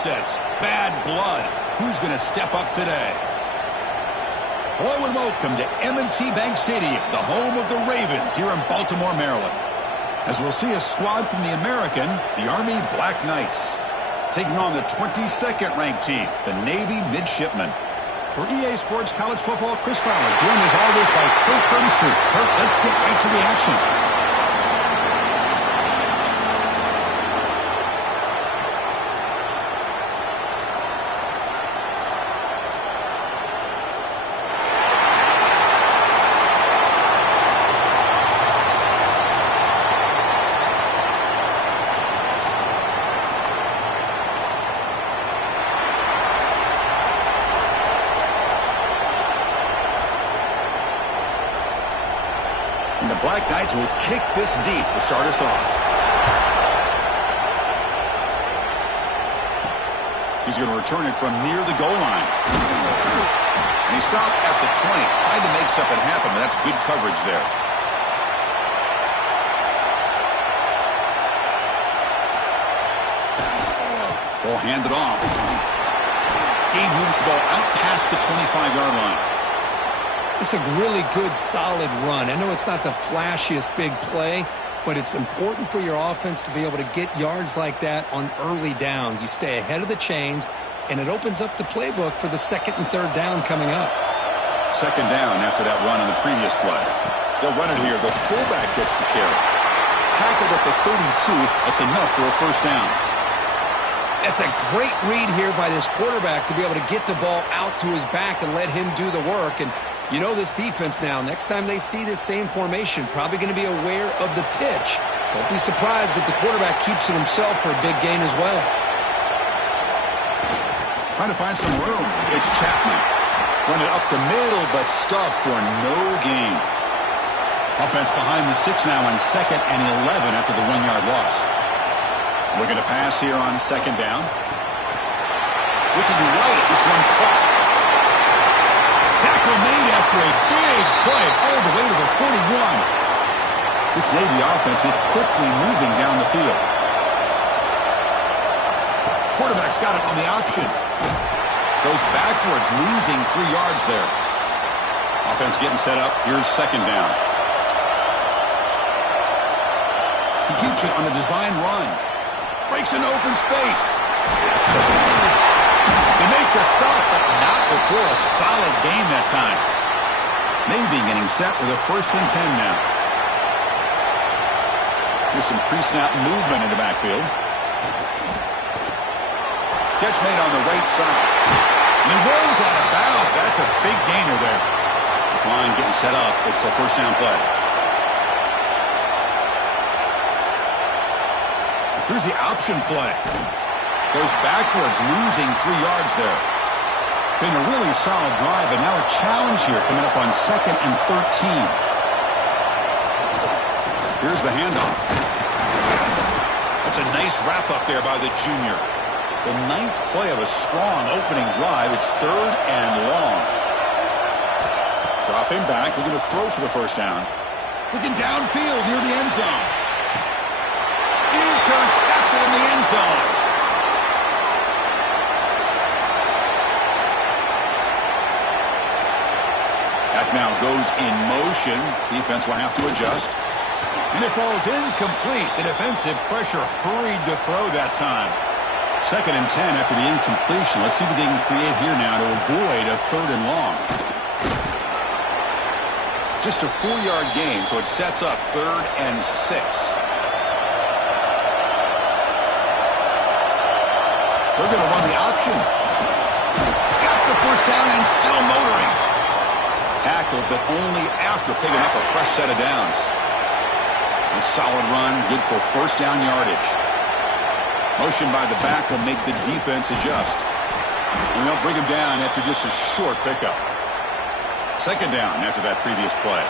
sets. Bad blood. Who's going to step up today? Hello and welcome to M&T Bank Stadium, the home of the Ravens here in Baltimore, Maryland. As we'll see a squad from the American, the Army Black Knights, taking on the 22nd ranked team, the Navy Midshipmen. For EA Sports College Football, Chris Fowler, joined as always by Kirk Herbstreit. Kirk, let's get right to the action. The Black Knights will kick this deep to start us off. He's going to return it from near the goal line. And he stopped at the 20, trying to make something happen, but that's good coverage there. Ball handed off. Gabe moves the ball out past the 25-yard line. It's a really good, solid run. I know it's not the flashiest big play, but it's important for your offense to be able to get yards like that on early downs. You stay ahead of the chains, and it opens up the playbook for the second and third down coming up. Second down after that run on the previous play. They'll run it here. The fullback gets the carry. Tackled at the 32. That's enough for a first down. That's a great read here by this quarterback to be able to get the ball out to his back and let him do the work. And you know this defense now, next time they see this same formation, probably going to be aware of the pitch. Don't be surprised if the quarterback keeps it himself for a big gain as well. Trying to find some room. It's Chapman. Run it up the middle, but stuffed for no gain. Offense behind the 6 now on 2nd and 11 after the 1-yard loss. Looking to pass here on second down. Looking right, this one caught. Tackle made after a big play all the way to the 41. This Navy offense is quickly moving down the field. Quarterback's got it on the option. Goes backwards, losing 3 yards there. Offense getting set up. Here's second down. He keeps it on the design run. Breaks into open space. They make the stop, but not before a solid gain that time. Navy getting set with a 1st and 10 now. Here's some pre-snap movement in the backfield. Catch made on the right side. And he rolls out of bounds. That's a big gainer there. This line getting set up. It's a first down play. Here's the option play. Goes backwards, losing 3 yards there. Been a really solid drive, but now a challenge here coming up on 2nd and 13. Here's the handoff. That's a nice wrap-up there by the junior. The 9th play of a strong opening drive. It's 3rd and long. Dropping back, looking to throw for the first down. Looking downfield near the end zone. Intercepted in the end zone. That now goes in motion. Defense will have to adjust. And it falls incomplete. The defensive pressure hurried to throw that time. 2nd and 10 after the incompletion. Let's see what they can create here now to avoid a 3rd and long. Just a 4-yard gain, so it sets up 3rd and 6. They're going to run the option. Got the first down and still motoring. Tackled, but only after picking up a fresh set of downs. A solid run, good for first down yardage. Motion by the back will make the defense adjust. And they'll bring him down after just a short pickup. Second down after that previous play.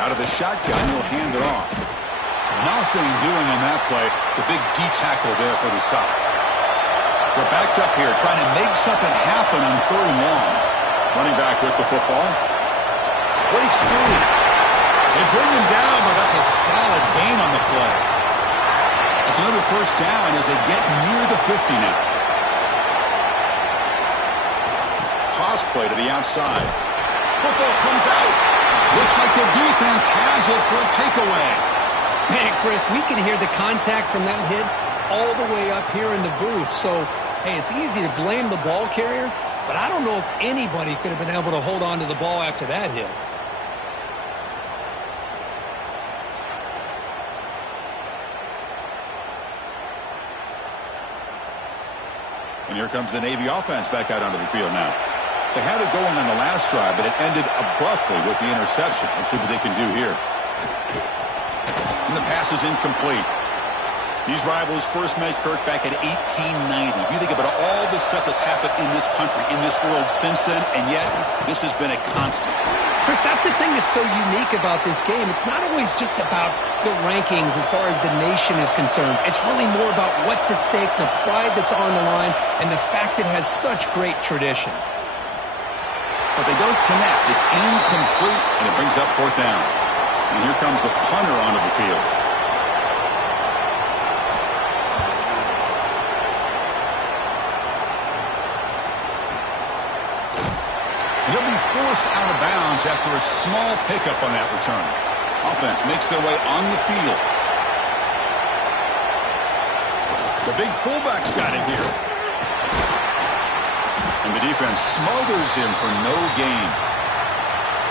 Out of the shotgun, he'll hand it off. Nothing doing in that play. The big D tackle there for the stop. They're backed up here, trying to make something happen on 3rd and long. Running back with the football. Breaks free. They bring him down, but that's a solid gain on the play. It's another first down as they get near the 50 now. Toss play to the outside. Football comes out. Looks like the defense has it for a takeaway. Man, Chris, we can hear the contact from that hit all the way up here in the booth. So, hey, it's easy to blame the ball carrier, but I don't know if anybody could have been able to hold on to the ball after that hit. And here comes the Navy offense back out onto the field now. They had it going on the last drive, but it ended abruptly with the interception. Let's see what they can do here. And the pass is incomplete. These rivals first met, Kirk, back at 1890. If you think about all the stuff that's happened in this country, in this world since then, and yet this has been a constant. Chris, that's the thing that's so unique about this game. It's not always just about the rankings as far as the nation is concerned. It's really more about what's at stake, the pride that's on the line, and the fact it has such great tradition. But they don't connect. It's incomplete, and it brings up fourth down. And here comes the punter onto the field. He'll be forced out of bounds after a small pickup on that return. Offense makes their way on the field. The big fullback's got it here. And the defense smothers him for no gain.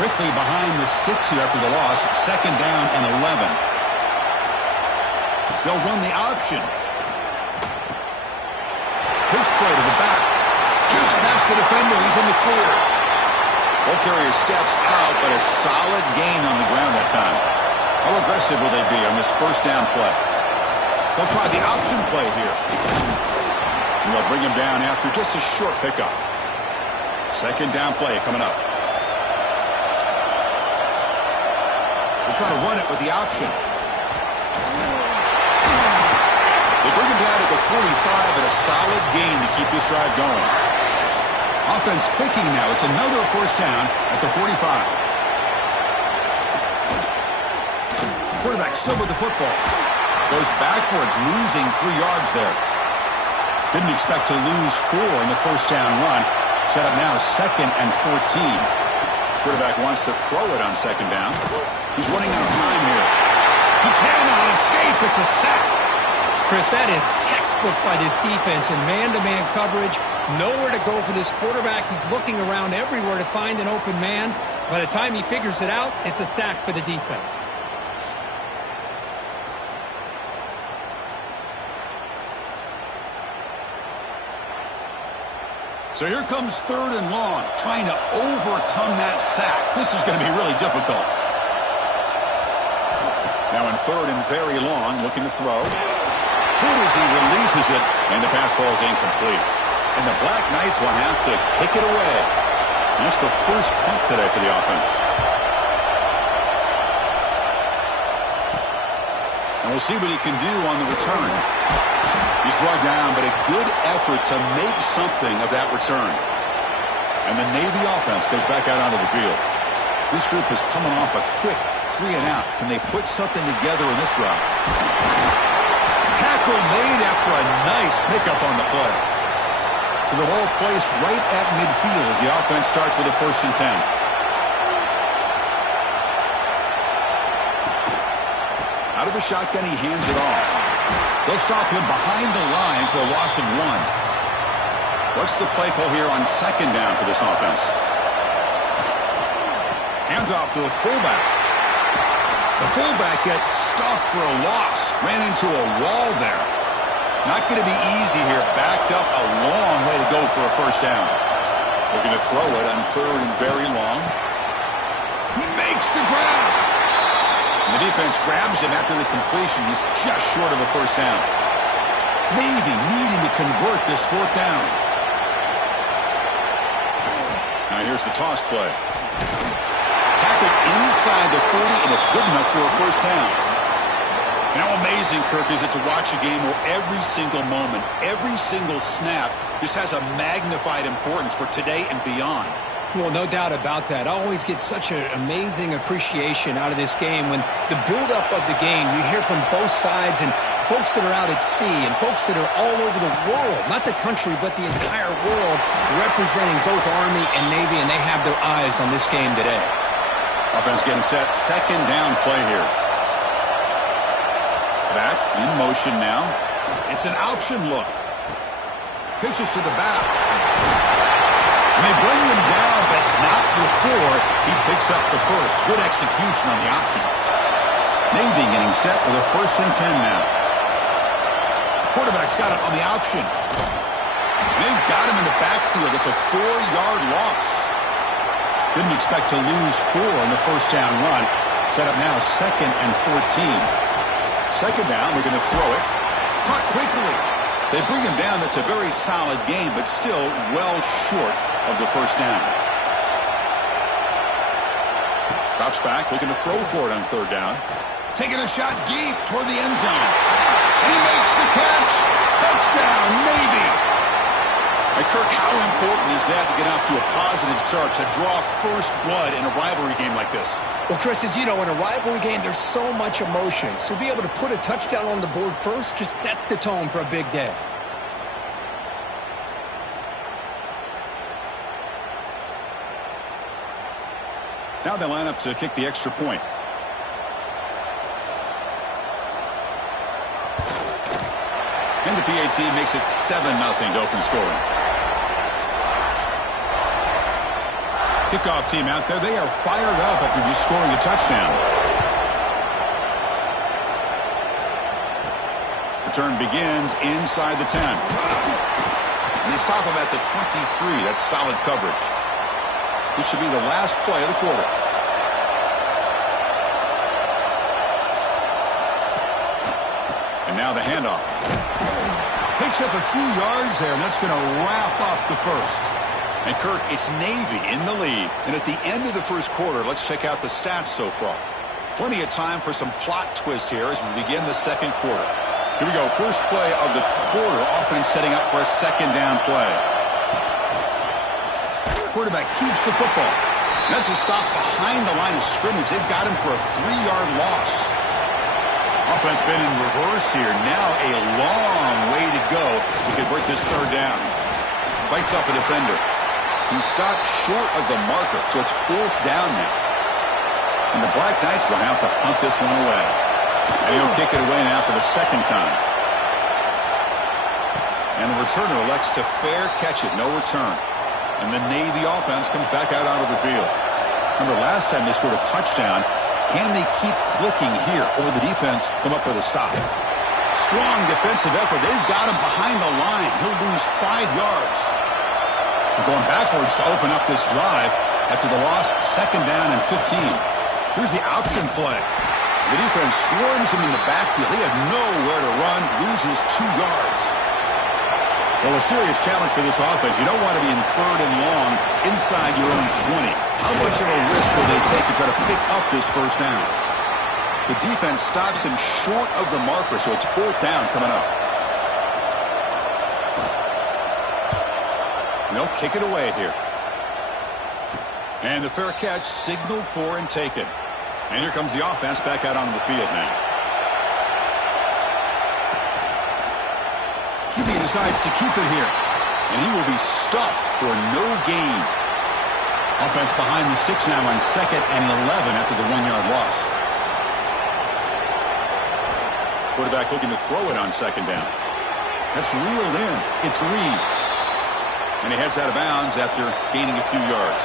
Quickly behind the sticks here after the loss. Second down and 11. They'll run the option. Pitch play to the back. Shoots past the defender. He's in the clear. Ball carrier steps out, but a solid gain on the ground that time. How aggressive will they be on this first down play? They'll try the option play here. And they'll bring him down after just a short pickup. Second down play coming up. They'll try to run it with the option. They bring him down at the 45 and a solid gain to keep this drive going. Offense clicking now. It's another first down at the 45. Quarterback still with the football. Goes backwards, losing 3 yards there. Didn't expect to lose 4 in the first down run. Set up now second and 14. Quarterback wants to throw it on second down. He's running out of time here. He cannot escape. It's a sack. Chris, that is textbook by this defense in man-to-man coverage. Nowhere to go for this quarterback. He's looking around everywhere to find an open man. By the time he figures it out, it's a sack for the defense. So here comes third and long, trying to overcome that sack. This is going to be really difficult. Now in third and very long, looking to throw. Good as he releases it, and the pass ball is incomplete. And the Black Knights will have to kick it away. That's the first punt today for the offense. And we'll see what he can do on the return. He's brought down, but a good effort to make something of that return. And the Navy offense goes back out onto the field. This group is coming off a quick 3 and out. Can they put something together in this route? Tackle made after a nice pickup on the play. So the ball placed right at midfield as the offense starts with a 1st and 10. Out of the shotgun, he hands it off. They'll stop him behind the line for a loss of 1. What's the play call here on second down for this offense? Hands off to the fullback. The fullback gets stopped for a loss. Ran into a wall there. Not going to be easy here. Backed up a long way to go for a first down. Looking to throw it on third and very long. He makes the grab. And the defense grabs him after the completion. He's just short of a first down. Navy needing to convert this 4th down. Now here's the toss play. Tackled inside the 40, and it's good enough for a first down. And how amazing, Kirk, is it to watch a game where every single moment, every single snap just has a magnified importance for today and beyond. Well, no doubt about that. I always get such an amazing appreciation out of this game when the buildup of the game, you hear from both sides and folks that are out at sea and folks that are all over the world, not the country, but the entire world, representing both Army and Navy, and they have their eyes on this game today. Offense getting set. Second down play here. Back in motion now. It's an option look. Pitches to the back. And they bring him down, but not before he picks up the first. Good execution on the option. Navy getting set with a 1st and 10 now. Quarterback's got it on the option. They've got him in the backfield. It's a 4-yard loss. Didn't expect to lose 4 on the first down run. Set up now 2nd and 14. Second down, we're going to throw it. Caught quickly. They bring him down. That's a very solid game, but still well short of the first down. Drops back, looking to throw for it on 3rd down. Taking a shot deep toward the end zone. And he makes the catch. Touchdown, Navy. Hey, Kirk, how important is that to get off to a positive start, to draw first blood in a rivalry game like this? Well, Chris, as you know, in a rivalry game, there's so much emotion. So to be able to put a touchdown on the board first just sets the tone for a big day. Now they line up to kick the extra point. And the PAT makes it 7-0 to open scoring. Kickoff team out there. They are fired up after just scoring a touchdown. Return begins inside the 10. And they stop him at the 23. That's solid coverage. This should be the last play of the quarter. And now the handoff. Picks up a few yards there, and that's going to wrap up the first. And Kirk, it's Navy in the lead. And at the end of the first quarter, let's check out the stats so far. Plenty of time for some plot twists here as we begin the second quarter. Here we go. First play of the quarter. Offense setting up for a second down play. Quarterback keeps the football. That's a stop behind the line of scrimmage. They've got him for a 3-yard loss. Offense been in reverse here. Now a long way to go to convert this third down. Fights off a defender. He stopped short of the marker, so it's 4th down now. And the Black Knights will have to punt this one away. And he'll kick it away now for the second time. And the returner elects to fair catch it. No return. And the Navy offense comes back out onto the field. Remember, last time they scored a touchdown. Can they keep clicking here, or will the defense come up with a stop? Strong defensive effort. They've got him behind the line. He'll lose 5 yards. They're going backwards to open up this drive after the loss, 2nd down and 15. Here's the option play. The defense swarms him in the backfield. He had nowhere to run, loses 2 yards. Well, a serious challenge for this offense. You don't want to be in 3rd and long inside your own 20. How much of a risk will they take to try to pick up this first down? The defense stops him short of the marker, so it's 4th down coming up. And they'll kick it away here. And the fair catch signaled for and taken. And here comes the offense back out onto the field now. QB decides to keep it here. And he will be stuffed for no gain. Offense behind the 6 now on 2nd and 11 after the 1-yard loss. Quarterback looking to throw it on 2nd down. That's reeled in. It's Reed. And he heads out of bounds after gaining a few yards.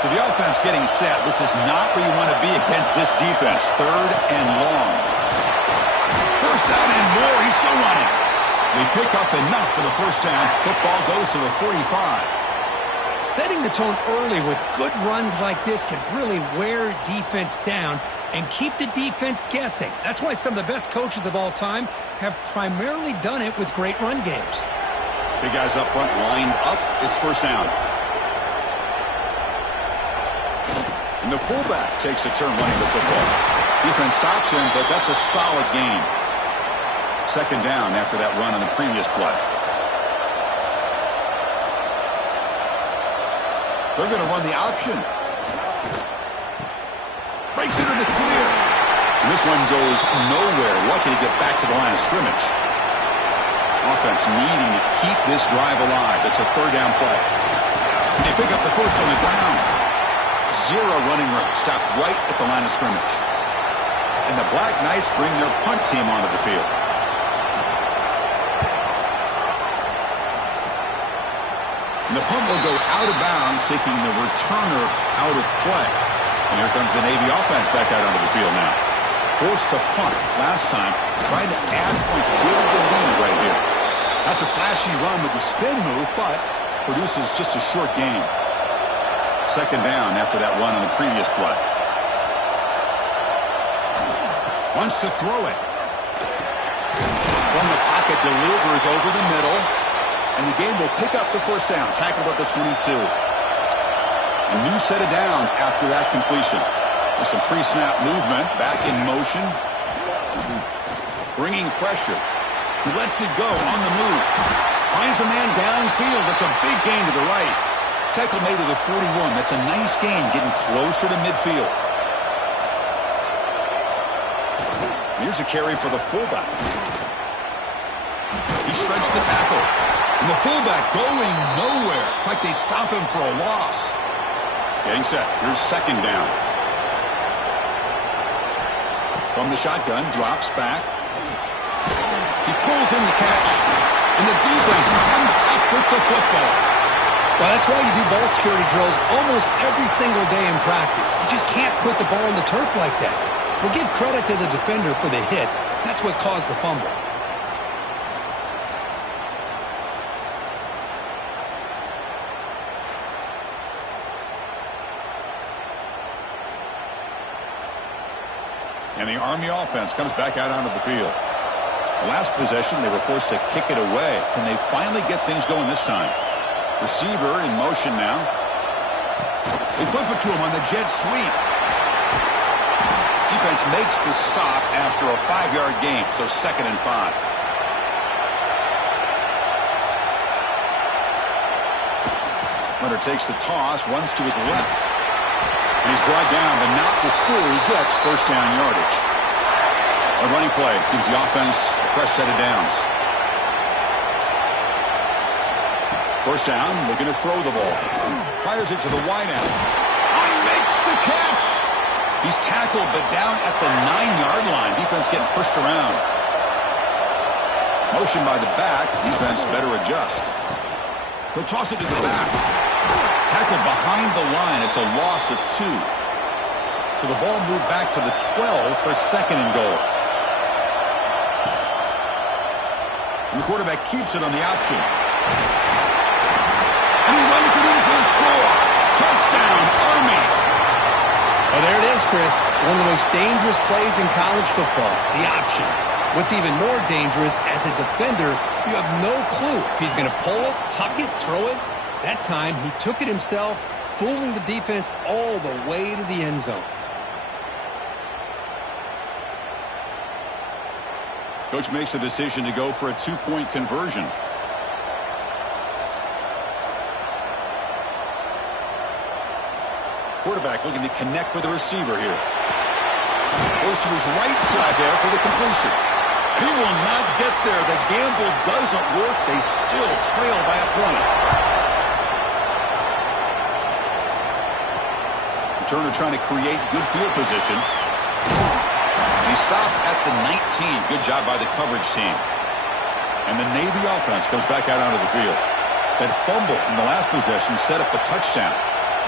So the offense getting set. This is not where you want to be against this defense. 3rd and long. First down and more. He's still running. They pick up enough for the first down. Football goes to the 45. Setting the tone early with good runs like this can really wear defense down and keep the defense guessing. That's why some of the best coaches of all time have primarily done it with great run games. Big guys up front lined up. It's first down. And the fullback takes a turn running the football. Defense stops him, but that's a solid gain. 2nd down after that run on the previous play. They're going to run the option. Breaks into the clear. And this one goes nowhere. Lucky to get back to the line of scrimmage. Offense needing to keep this drive alive. It's a third down play. They pick up the first on the ground. Zero running room. Stopped right at the line of scrimmage. And the Black Knights bring their punt team onto the field. And the punt will go out of bounds, taking the returner out of play. And here comes the Navy offense back out onto the field now. Forced to punt last time, trying to add points, build the lead right here. That's a flashy run with the spin move, but produces just a short gain. Second down after that run on the previous play. Wants to throw it. From the pocket, delivers over the middle. And the game will pick up the first down. Tackled at the 22. A new set of downs after that completion. With some pre-snap movement. Back in motion. Bringing pressure. He lets it go on the move. Finds a man downfield. That's a big gain to the right. Tackle made to the 41. That's a nice gain, getting closer to midfield. Here's a carry for the fullback. He shreds the tackle. And the fullback going nowhere. Like they stop him for a loss. Getting set. Here's second down. From the shotgun, drops back. He pulls in the catch. And the defense comes up with the football. Well, that's why you do ball security drills almost every single day in practice. You just can't put the ball on the turf like that. But give credit to the defender for the hit, because that's what caused the fumble. And the Army offense comes back out onto the field. The last possession, they were forced to kick it away. Can they finally get things going this time? Receiver in motion now. They flip it to him on the jet sweep. Defense makes the stop after a 5-yard gain, so 2nd and 5. Runner takes the toss, runs to his left. And he's brought down, but not before he gets first down yardage. A running play gives the offense a fresh set of downs. First down, looking to throw the ball. Fires it to the wideout. Oh, he makes the catch! He's tackled, but down at the 9-yard line. Defense getting pushed around. Motion by the back. Defense better adjust. He'll toss it to the back. Tackled behind the line. It's a loss of 2. So the ball moved back to the 12 for 2nd and goal. And the quarterback keeps it on the option. And he runs it in for the score. Touchdown, Army. Well, there it is, Chris. One of the most dangerous plays in college football, the option. What's even more dangerous, as a defender, you have no clue if he's going to pull it, tuck it, throw it. That time, he took it himself, fooling the defense all the way to the end zone. Coach makes the decision to go for a 2-point conversion. Quarterback looking to connect with the receiver here. Goes to his right side there for the completion. He will not get there. The gamble doesn't work. They still trail by a point. Turner trying to create good field position. And he stopped at the 19. Good job by the coverage team. And the Navy offense comes back out onto the field. That fumble in the last possession set up a touchdown.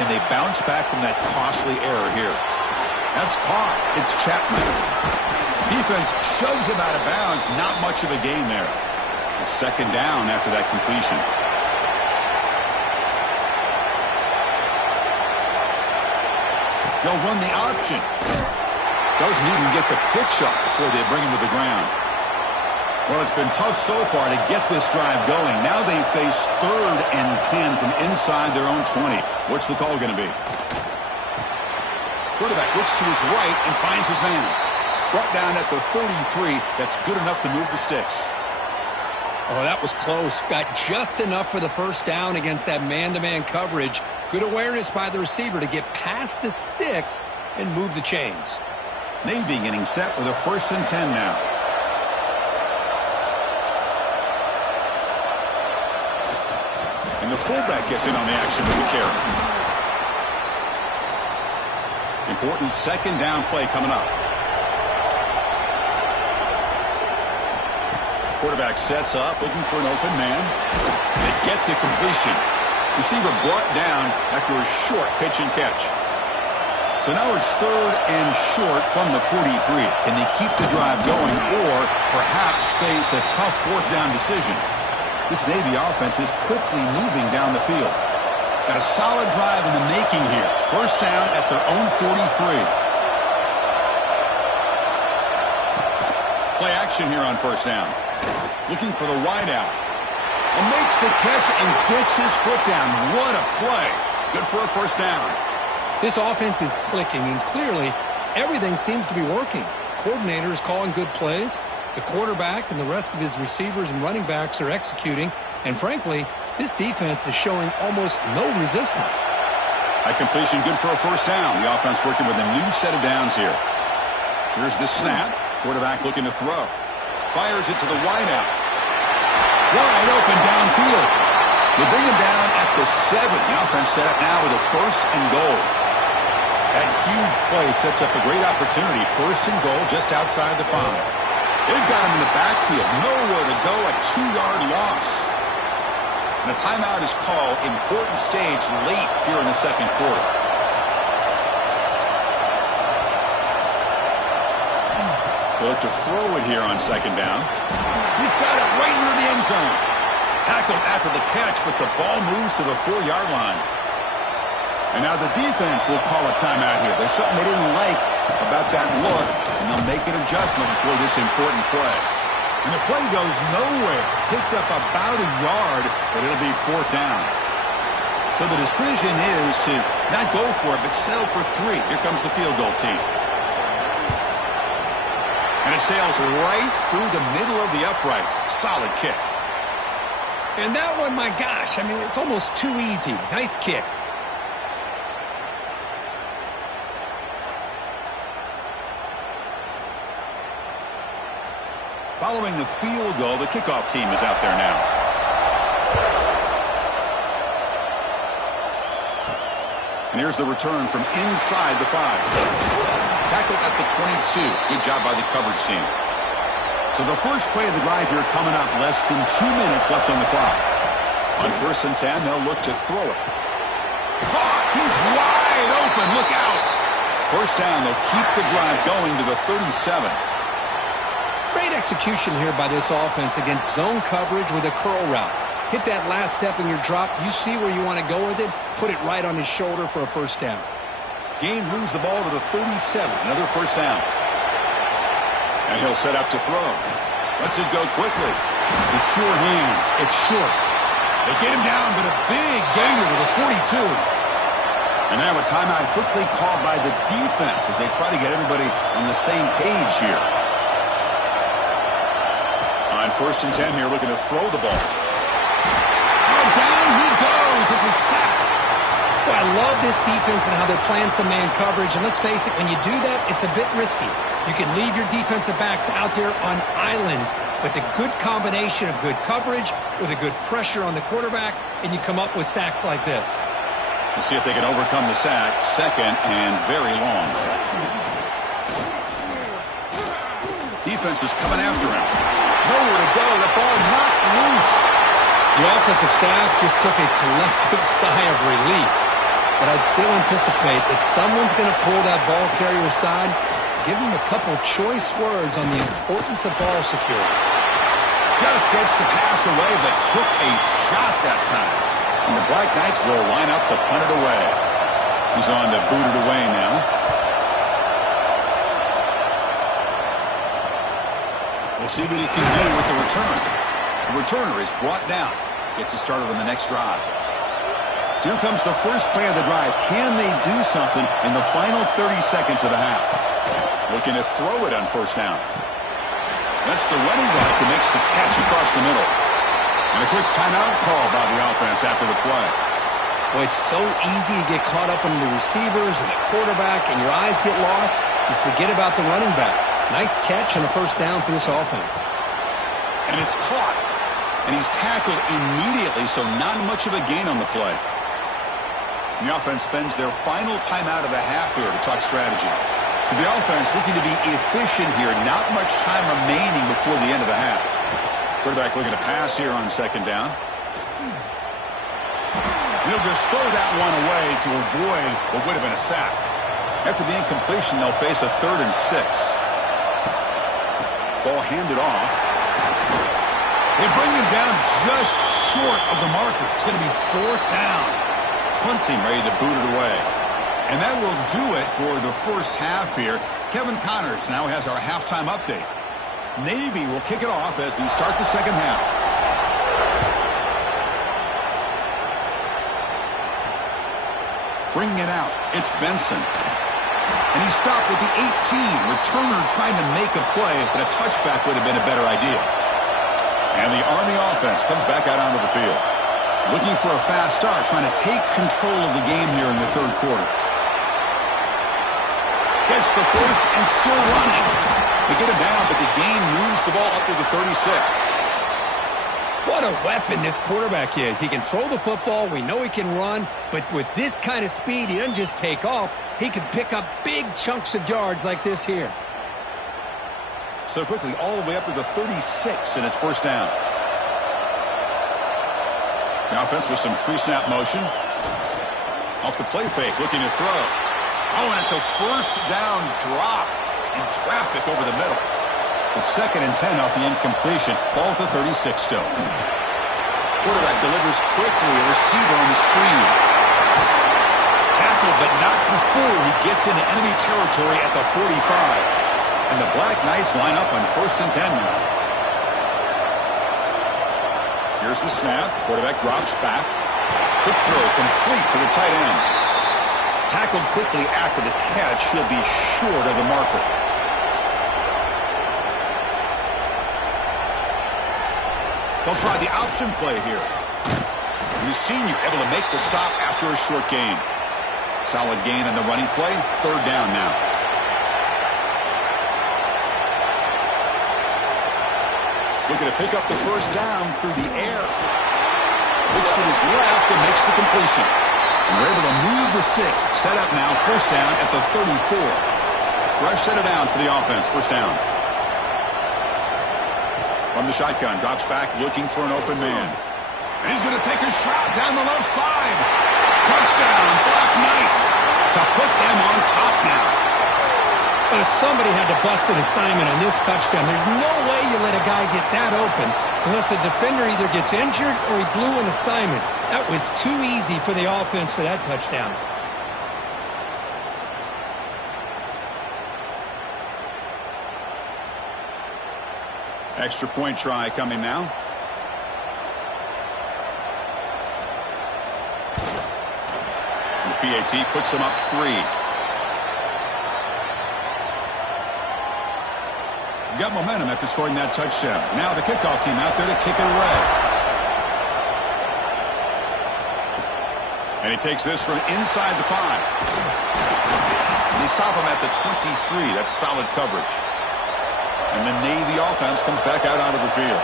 Can they bounce back from that costly error here? That's caught. It's Chapman. Defense shoves him out of bounds. Not much of a gain there. It's 2nd down after that completion. They'll run the option. Doesn't even get the pitch up before they bring him to the ground. Well, it's been tough so far to get this drive going. Now they face 3rd and 10 from inside their own 20. What's the call going to be? Quarterback looks to his right and finds his man. Brought down at the 33. That's good enough to move the sticks. Oh, that was close. Got just enough for the first down against that man-to-man coverage. Good awareness by the receiver to get past the sticks and move the chains. Navy getting set with a 1st and 10 now. And the fullback gets in on the action with the carry. Important 2nd down play coming up. Quarterback sets up, looking for an open man. They get the completion. Receiver brought down after a short pitch and catch. So now it's 3rd and short from the 43. Can they keep the drive going or perhaps face a tough 4th down decision? This Navy offense is quickly moving down the field. Got a solid drive in the making here. 1st down at their own 43. Play action here on 1st down. Looking for the wideout. And makes the catch and gets his foot down. What a play. Good for a 1st down. This offense is clicking, and clearly everything seems to be working. The coordinator is calling good plays. The quarterback and the rest of his receivers and running backs are executing. And frankly, this defense is showing almost no resistance. High completion, good for a 1st down. The offense working with a new set of downs here. Here's the snap. Quarterback looking to throw. Fires it to the wideout. Wide open downfield. They bring him down at the 7. The offense set up now with a 1st and goal. That huge play sets up a great opportunity. 1st and goal just outside the 5. They've got him in the backfield. Nowhere to go. A 2-yard loss. And a timeout is called. Important stage late here in the 2nd quarter. They look to throw it here on 2nd down. He's got it right near the end zone. Tackled after the catch, but the ball moves to the 4-yard line. And now the defense will call a timeout here. There's something they didn't like about that look, and they'll make an adjustment before this important play. And the play goes nowhere. Picked up about a yard, but it'll be 4th down. So the decision is to not go for it, but settle for 3. Here comes the field goal team. And it sails right through the middle of the uprights. Solid kick. And that one, my gosh, I mean, it's almost too easy. Nice kick. Following the field goal, the kickoff team is out there now. And here's the return from inside the 5. Tackled at the 22. Good job by the coverage team. So the first play of the drive here coming up. Less than 2 minutes left on the clock. On 1st and 10, they'll look to throw it. Caught! He's wide open. Look out! 1st down. They'll keep the drive going to the 37. Great execution here by this offense against zone coverage with a curl route. Hit that last step in your drop. You see where you want to go with it. Put it right on his shoulder for a 1st down. Gain moves the ball to the 37. Another 1st down. And he'll set up to throw. Lets it go quickly. The sure hands. It's short. They get him down, but a big gainer with a 42. And now a timeout quickly called by the defense as they try to get everybody on the same page here. On 1st and 10 here, looking to throw the ball. Oh, down he goes. It's a sack. Well, I love this defense and how they're playing some man coverage. And let's face it, when you do that, it's a bit risky. You can leave your defensive backs out there on islands, but the good combination of good coverage with a good pressure on the quarterback, and you come up with sacks like this. We'll see if they can overcome the sack. 2nd and very long. Defense is coming after him. Nowhere to go. The ball knocked loose. The offensive staff just took a collective sigh of relief. But I'd still anticipate that someone's going to pull that ball carrier aside, give him a couple choice words on the importance of ball security. Just gets the pass away, but took a shot that time. And the Black Knights will line up to punt it away. He's on to boot it away now. We'll see what he can do with the return. The returner is brought down. Gets it started on the next drive. So here comes the first play of the drive. Can they do something in the final 30 seconds of the half? Looking to throw it on 1st down. That's the running back who makes the catch across the middle. And a quick timeout call by the offense after the play. Well, it's so easy to get caught up in the receivers and the quarterback, and your eyes get lost. You forget about the running back. Nice catch and a first down for this offense. And it's caught. And he's tackled immediately, so not much of a gain on the play. And the offense spends their final timeout of the half here to talk strategy. So the offense looking to be efficient here. Not much time remaining before the end of the half. Quarterback looking to pass here on second down. He'll just throw that one away to avoid what would have been a sack. After the incompletion, they'll face a 3rd and 6. Ball handed off. They bring him down just short of the marker. It's going to be 4th down. Punting ready to boot it away. And that will do it for the first half here. Kevin Connors now has our halftime update. Navy will kick it off as we start the second half. Bringing it out, it's Benson. And he stopped with the 18. Returner trying to make a play, but a touchback would have been a better idea. And the Army offense comes back out onto the field. Looking for a fast start, trying to take control of the game here in the third quarter. Gets the first and still running. They get him down, but the gain moves the ball up to the 36. What a weapon this quarterback is. He can throw the football. We know he can run. But with this kind of speed, he doesn't just take off. He can pick up big chunks of yards like this here. So quickly, all the way up to the 36, and it's first down. The offense with some pre-snap motion. Off the play fake, looking to throw. Oh, and it's a first down drop in traffic over the middle. It's 2nd and 10 off the incompletion. Ball to 36 still. Quarterback delivers quickly. A receiver on the screen. Tackled, but not before he gets into enemy territory at the 45. And the Black Knights line up on 1st and 10 now. Here's the snap. Quarterback drops back. Quick throw complete to the tight end. Tackled quickly after the catch. He'll be short of the marker. They'll try the option play here. The senior able to make the stop after a short gain. Solid gain on the running play. 3rd down now. Looking to pick up the first down through the air. Looks to his left and makes the completion. And they're able to move the sticks. Set up now. First down at the 34. Fresh set of downs for the offense. First down. From the shotgun, drops back, looking for an open man. And he's going to take a shot down the left side. Touchdown, Black Knights, to put them on top now. Somebody had to bust an assignment on this touchdown. There's no way you let a guy get that open unless the defender either gets injured or he blew an assignment. That was too easy for the offense for that touchdown. Extra point try coming now. And the PAT puts them up 3. Got momentum after scoring that touchdown. Now the kickoff team out there to kick it away. And he takes this from inside the 5. And they stop him at the 23. That's solid coverage. And the Navy offense comes back out onto the field.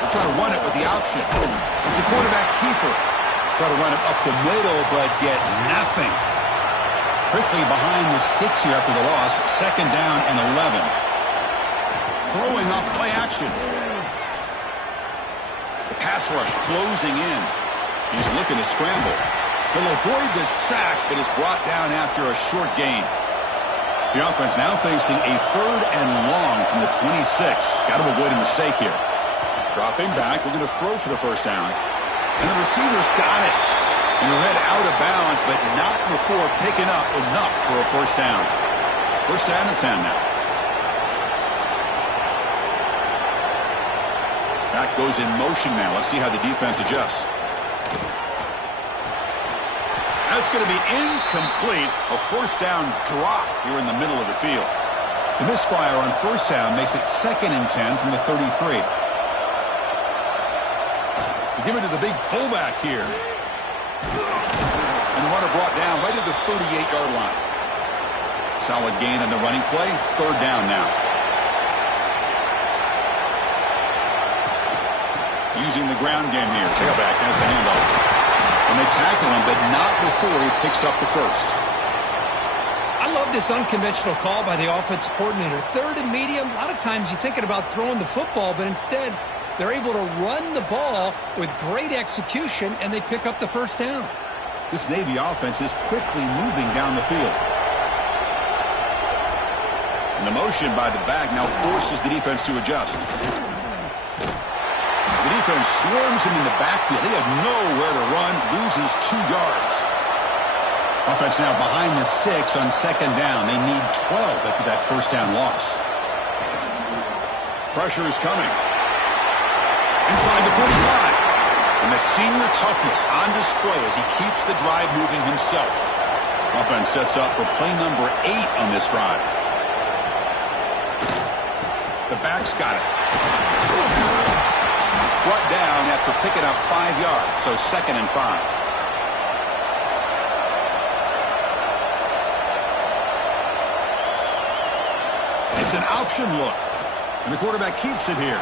They're trying to run it with the option. It's a quarterback keeper. Try to run it up the middle, but get nothing. Quickly behind the sticks here after the loss. 2nd down and 11. Throwing off play action. The pass rush closing in. He's looking to scramble. He'll avoid the sack, but is brought down after a short gain. The offense now facing a 3rd and long from the 26. Got to avoid a mistake here. Dropping back, looking to throw for the first down. And the receiver's got it. And he'll head out of bounds, but not before picking up enough for a first down. First down and 10 now. Back goes in motion now. Let's see how the defense adjusts. That's going to be incomplete. A first down drop here in the middle of the field. The misfire on first down makes it 2nd and 10 from the 33. They give it to the big fullback here. And the runner brought down right at the 38-yard line. Solid gain on the running play. 3rd down now. Using the ground game here. Tailback has the handoff. And they tackle him, but not before he picks up the first. I love this unconventional call by the offensive coordinator. 3rd and medium, a lot of times you're thinking about throwing the football, but instead they're able to run the ball with great execution, and they pick up the first down. This Navy offense is quickly moving down the field. And the motion by the back now forces the defense to adjust. The defense swarms him in the backfield. He had nowhere to run, loses 2 yards. Offense now behind the sticks on 2nd down. They need 12 after that first down loss. Pressure is coming. Inside the 45. And that senior toughness on display as he keeps the drive moving himself. Offense sets up for play number 8 on this drive. The back's got it. Brought down after picking up 5 yards, so 2nd and 5. It's an option look. And the quarterback keeps it here.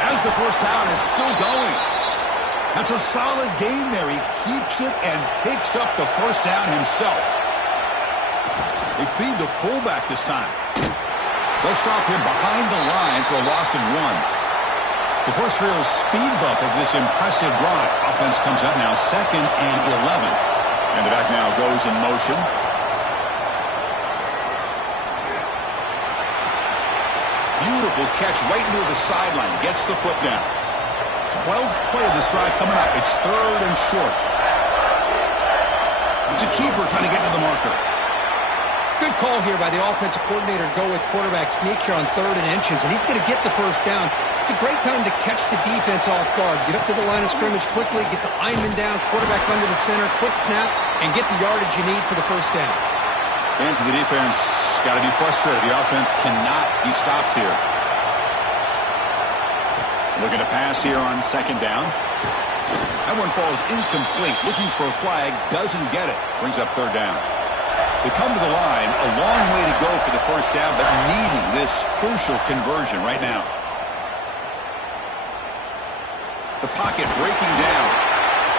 As the first down is still going. That's a solid gain there. He keeps it and picks up the first down himself. They feed the fullback this time. They'll stop him behind the line for a loss of 1. The first real speed bump of this impressive drive. Offense comes up now 2nd and 11. And the back now goes in motion. Beautiful catch right near the sideline. Gets the foot down. 12th play of this drive coming up. It's 3rd and short. It's a keeper trying to get to the marker. Good call here by the offensive coordinator to go with quarterback sneak here on 3rd and inches, and he's going to get the first down. It's a great time to catch the defense off guard. Get up to the line of scrimmage quickly, get the lineman down, quarterback under the center, quick snap, and get the yardage you need for the first down. Fans of the defense got to be frustrated. The offense cannot be stopped here. Looking to pass here on 2nd down. That one falls incomplete. Looking for a flag, doesn't get it. Brings up 3rd down. They come to the line, a long way to go for the first down, but needing this crucial conversion right now. The pocket breaking down.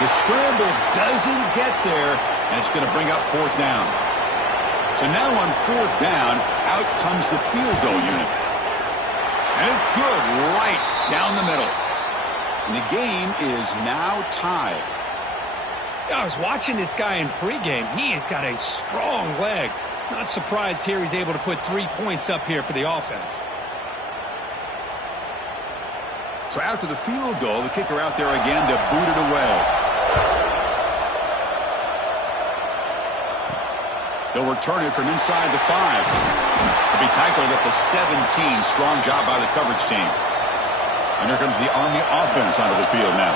The scramble doesn't get there, and it's going to bring up 4th down. So now on 4th down, out comes the field goal unit. And it's good right down the middle. And the game is now tied. I was watching this guy in pregame. He has got a strong leg. Not surprised here he's able to put 3 points up here for the offense. So after the field goal, the kicker out there again to boot it away. They'll return it from inside the 5. They'll be tackled at the 17. Strong job by the coverage team. And here comes the Army offense onto the field now.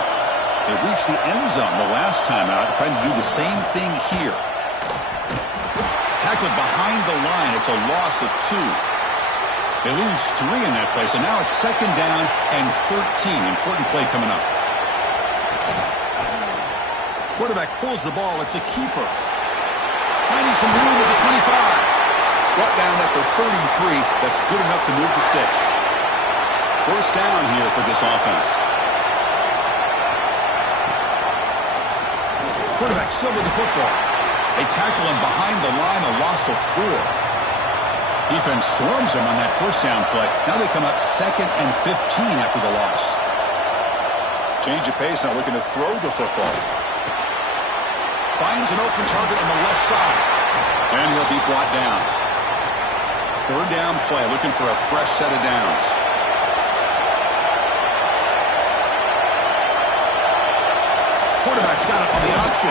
They reached the end zone the last time out, trying to do the same thing here. Tackled behind the line. It's a loss of 2. They lose 3 in that play, so now it's 2nd down and 13. Important play coming up. Quarterback pulls the ball. It's a keeper. Finding some room at the 25. Brought down at the 33. That's good enough to move the sticks. First down here for this offense. Quarterback still with the football. They tackle him behind the line, a loss of 4. Defense swarms him on that first down play. Now they come up 2nd and 15 after the loss. Change of pace, now looking to throw the football. Finds an open target on the left side. And he'll be brought down. 3rd down play, looking for a fresh set of downs. Quarterback's got it on the option.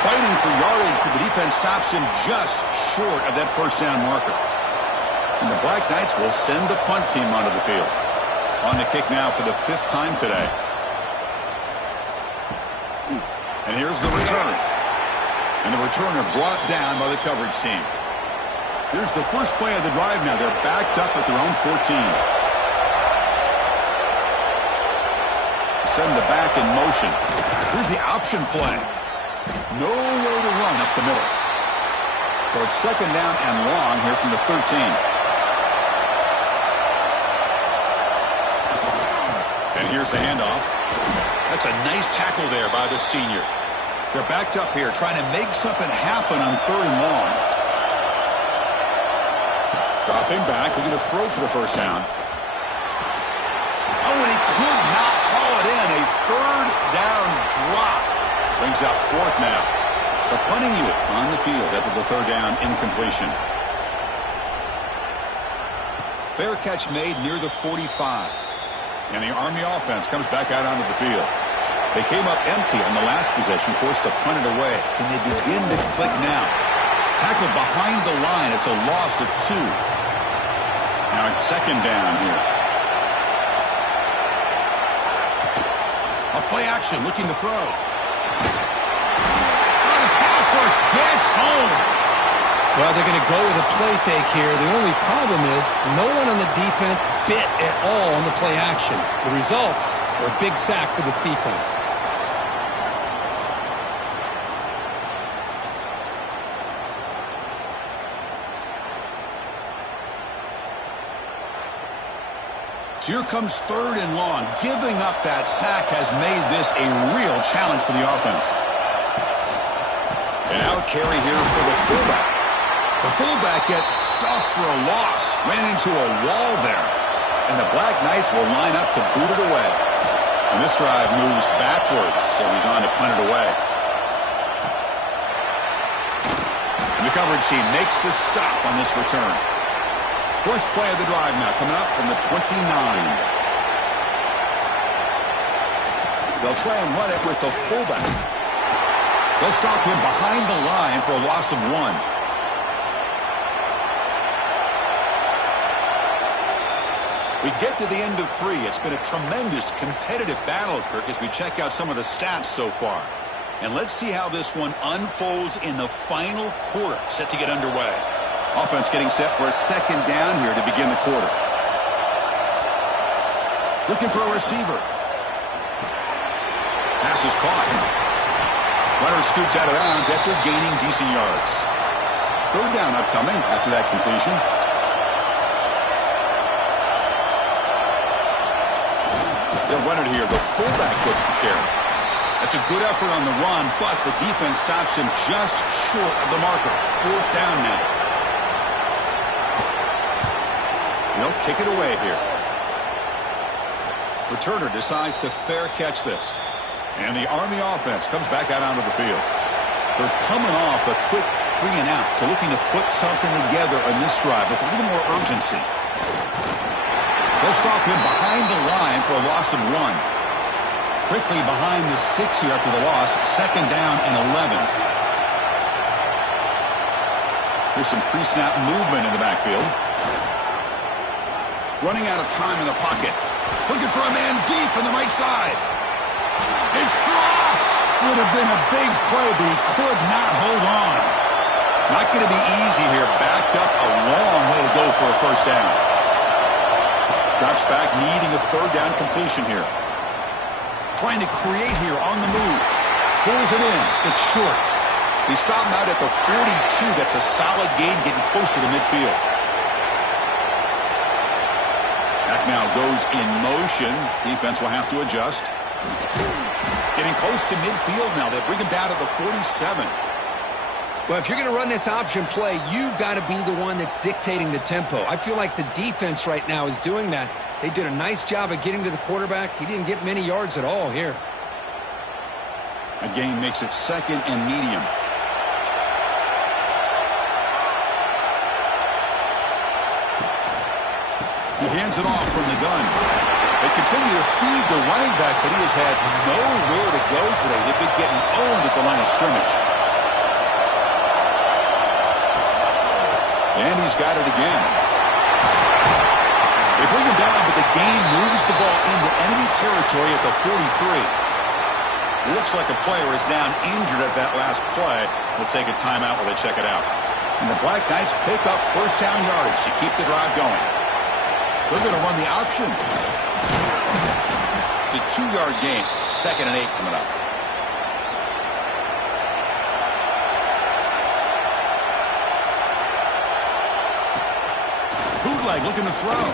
Fighting for yardage, but the defense stops him just short of that first down marker. And the Black Knights will send the punt team onto the field. On the kick now for the 5th time today. And here's the return. And the returner brought down by the coverage team. Here's the first play of the drive now. They're backed up at their own 14. Send the back in motion. Here's the option play. Nowhere to run up the middle. So it's second down and long here from the 13. And here's the handoff. That's a nice tackle there by the senior. They're backed up here trying to make something happen on third and long. Dropping back, looking to throw for the first down. Oh, and he could not haul it in. A third down drop. Brings up fourth now. The punting unit on the field after the third down incompletion. Fair catch made near the 45. And the Army offense comes back out onto the field. They came up empty on the last possession, forced to punt it away. And they begin to click now. Tackled behind the line. It's a loss of 2. Now it's second down here. A play action, looking to throw. Oh, the pass rush gets home. Well, they're going to go with a play fake here. The only problem is no one on the defense bit at all on the play action. The results are a big sack for this defense. Here comes third and long. Giving up that sack has made this a real challenge for the offense. And now carry here for the fullback. The fullback gets stuffed for a loss. Ran into a wall there. And the Black Knights will line up to boot it away. And this drive moves backwards, so he's on to punt it away. And the coverage team makes the stop on this return. First play of the drive now coming up from the 29. They'll try and run it with the fullback. They'll stop him behind the line for a loss of 1. We get to the end of 3. It's been a tremendous competitive battle, Kirk, as we check out some of the stats so far. And let's see how this one unfolds in the final quarter, set to get underway. Offense getting set for a second down here to begin the quarter. Looking for a receiver. Pass is caught. Runner scoots out of bounds after gaining decent yards. Third down upcoming after that completion. They'll run it here. The fullback gets the carry. That's a good effort on the run, but the defense stops him just short of the marker. Fourth down now. They'll kick it away here. Returner decides to fair catch this. And the Army offense comes back out onto the field. They're coming off a quick 3 and out, so looking to put something together on this drive with a little more urgency. They'll stop him behind the line for a loss of 1. Quickly behind the sticks here after the loss. Second down and 11. Here's some pre-snap movement in the backfield. Running out of time in the pocket. Looking for a man deep on the right side. It's dropped. Would have been a big play, but he could not hold on. Not going to be easy here. Backed up a long way to go for a first down. Drops back, needing a third down completion here. Trying to create here on the move. Pulls it in. It's short. They stop him out at the 42. That's a solid gain, getting closer to midfield. Back now goes in motion. Defense will have to adjust. Getting close to midfield now. They bring him down to the 47. Well, if you're going to run this option play, you've got to be the one that's dictating the tempo. I feel like the defense right now is doing that. They did a nice job of getting to the quarterback. He didn't get many yards at all here. A gain makes it second and medium. He hands it off from the gun. They continue to feed the running back, but he has had nowhere to go today. They've been getting owned at the line of scrimmage. And he's got it again. They bring him down, but the gain moves the ball into enemy territory at the 43. Looks like a player is down injured at that last play. We'll take a timeout while they check it out. And the Black Knights pick up first down yardage to keep the drive going. They're going to run the option. It's a 2-yard gain. 2nd and 8 coming up. Bootleg looking to throw.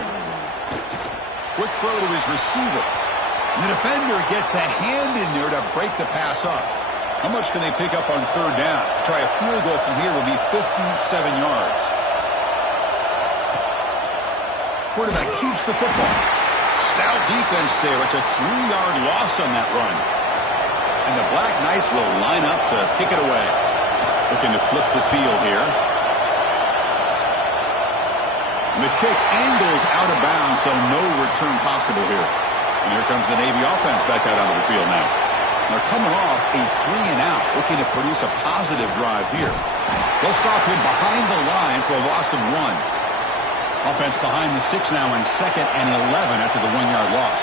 Quick throw to his receiver. And the defender gets a hand in there to break the pass up. How much can they pick up on 3rd down? Try a field goal from here will be 57 yards. Quarterback keeps the football. Stout defense there. It's a 3-yard loss on that run. And the Black Knights will line up to kick it away. Looking to flip the field here. And the kick angles out of bounds, so no return possible here. And here comes the Navy offense back out onto the field now. They're coming off a 3-and-out, looking to produce a positive drive here. They'll stop him behind the line for a loss of 1. Offense behind the 6 now on 2nd and 11 after the 1-yard loss.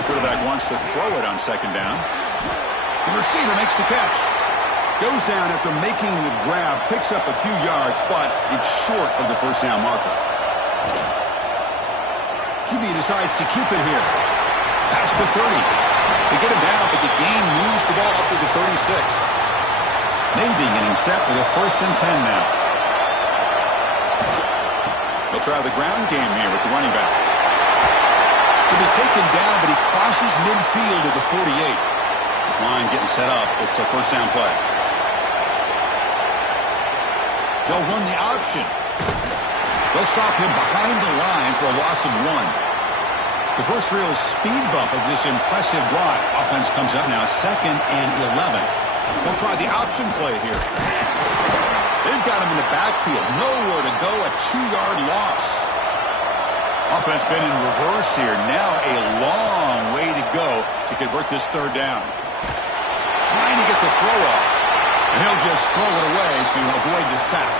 The quarterback wants to throw it on 2nd down. The receiver makes the catch. Goes down after making the grab, picks up a few yards, but it's short of the first down marker. QB decides to keep it here. Past the 30. They get him down, but the gain moves the ball up to the 36. Navy getting set with a 1st and 10 now. They'll try the ground game here with the running back. He'll be taken down, but he crosses midfield at the 48. This line getting set up. It's a first down play. They'll run the option. They'll stop him behind the line for a loss of 1. The first real speed bump of this impressive drive. Offense comes up now 2nd and 11. They'll try the option play here. They've got him in the backfield. Nowhere to go. A 2-yard loss. Offense been in reverse here. Now a long way to go to convert this 3rd down. Trying to get the throw off. And he'll just throw it away to avoid the sack.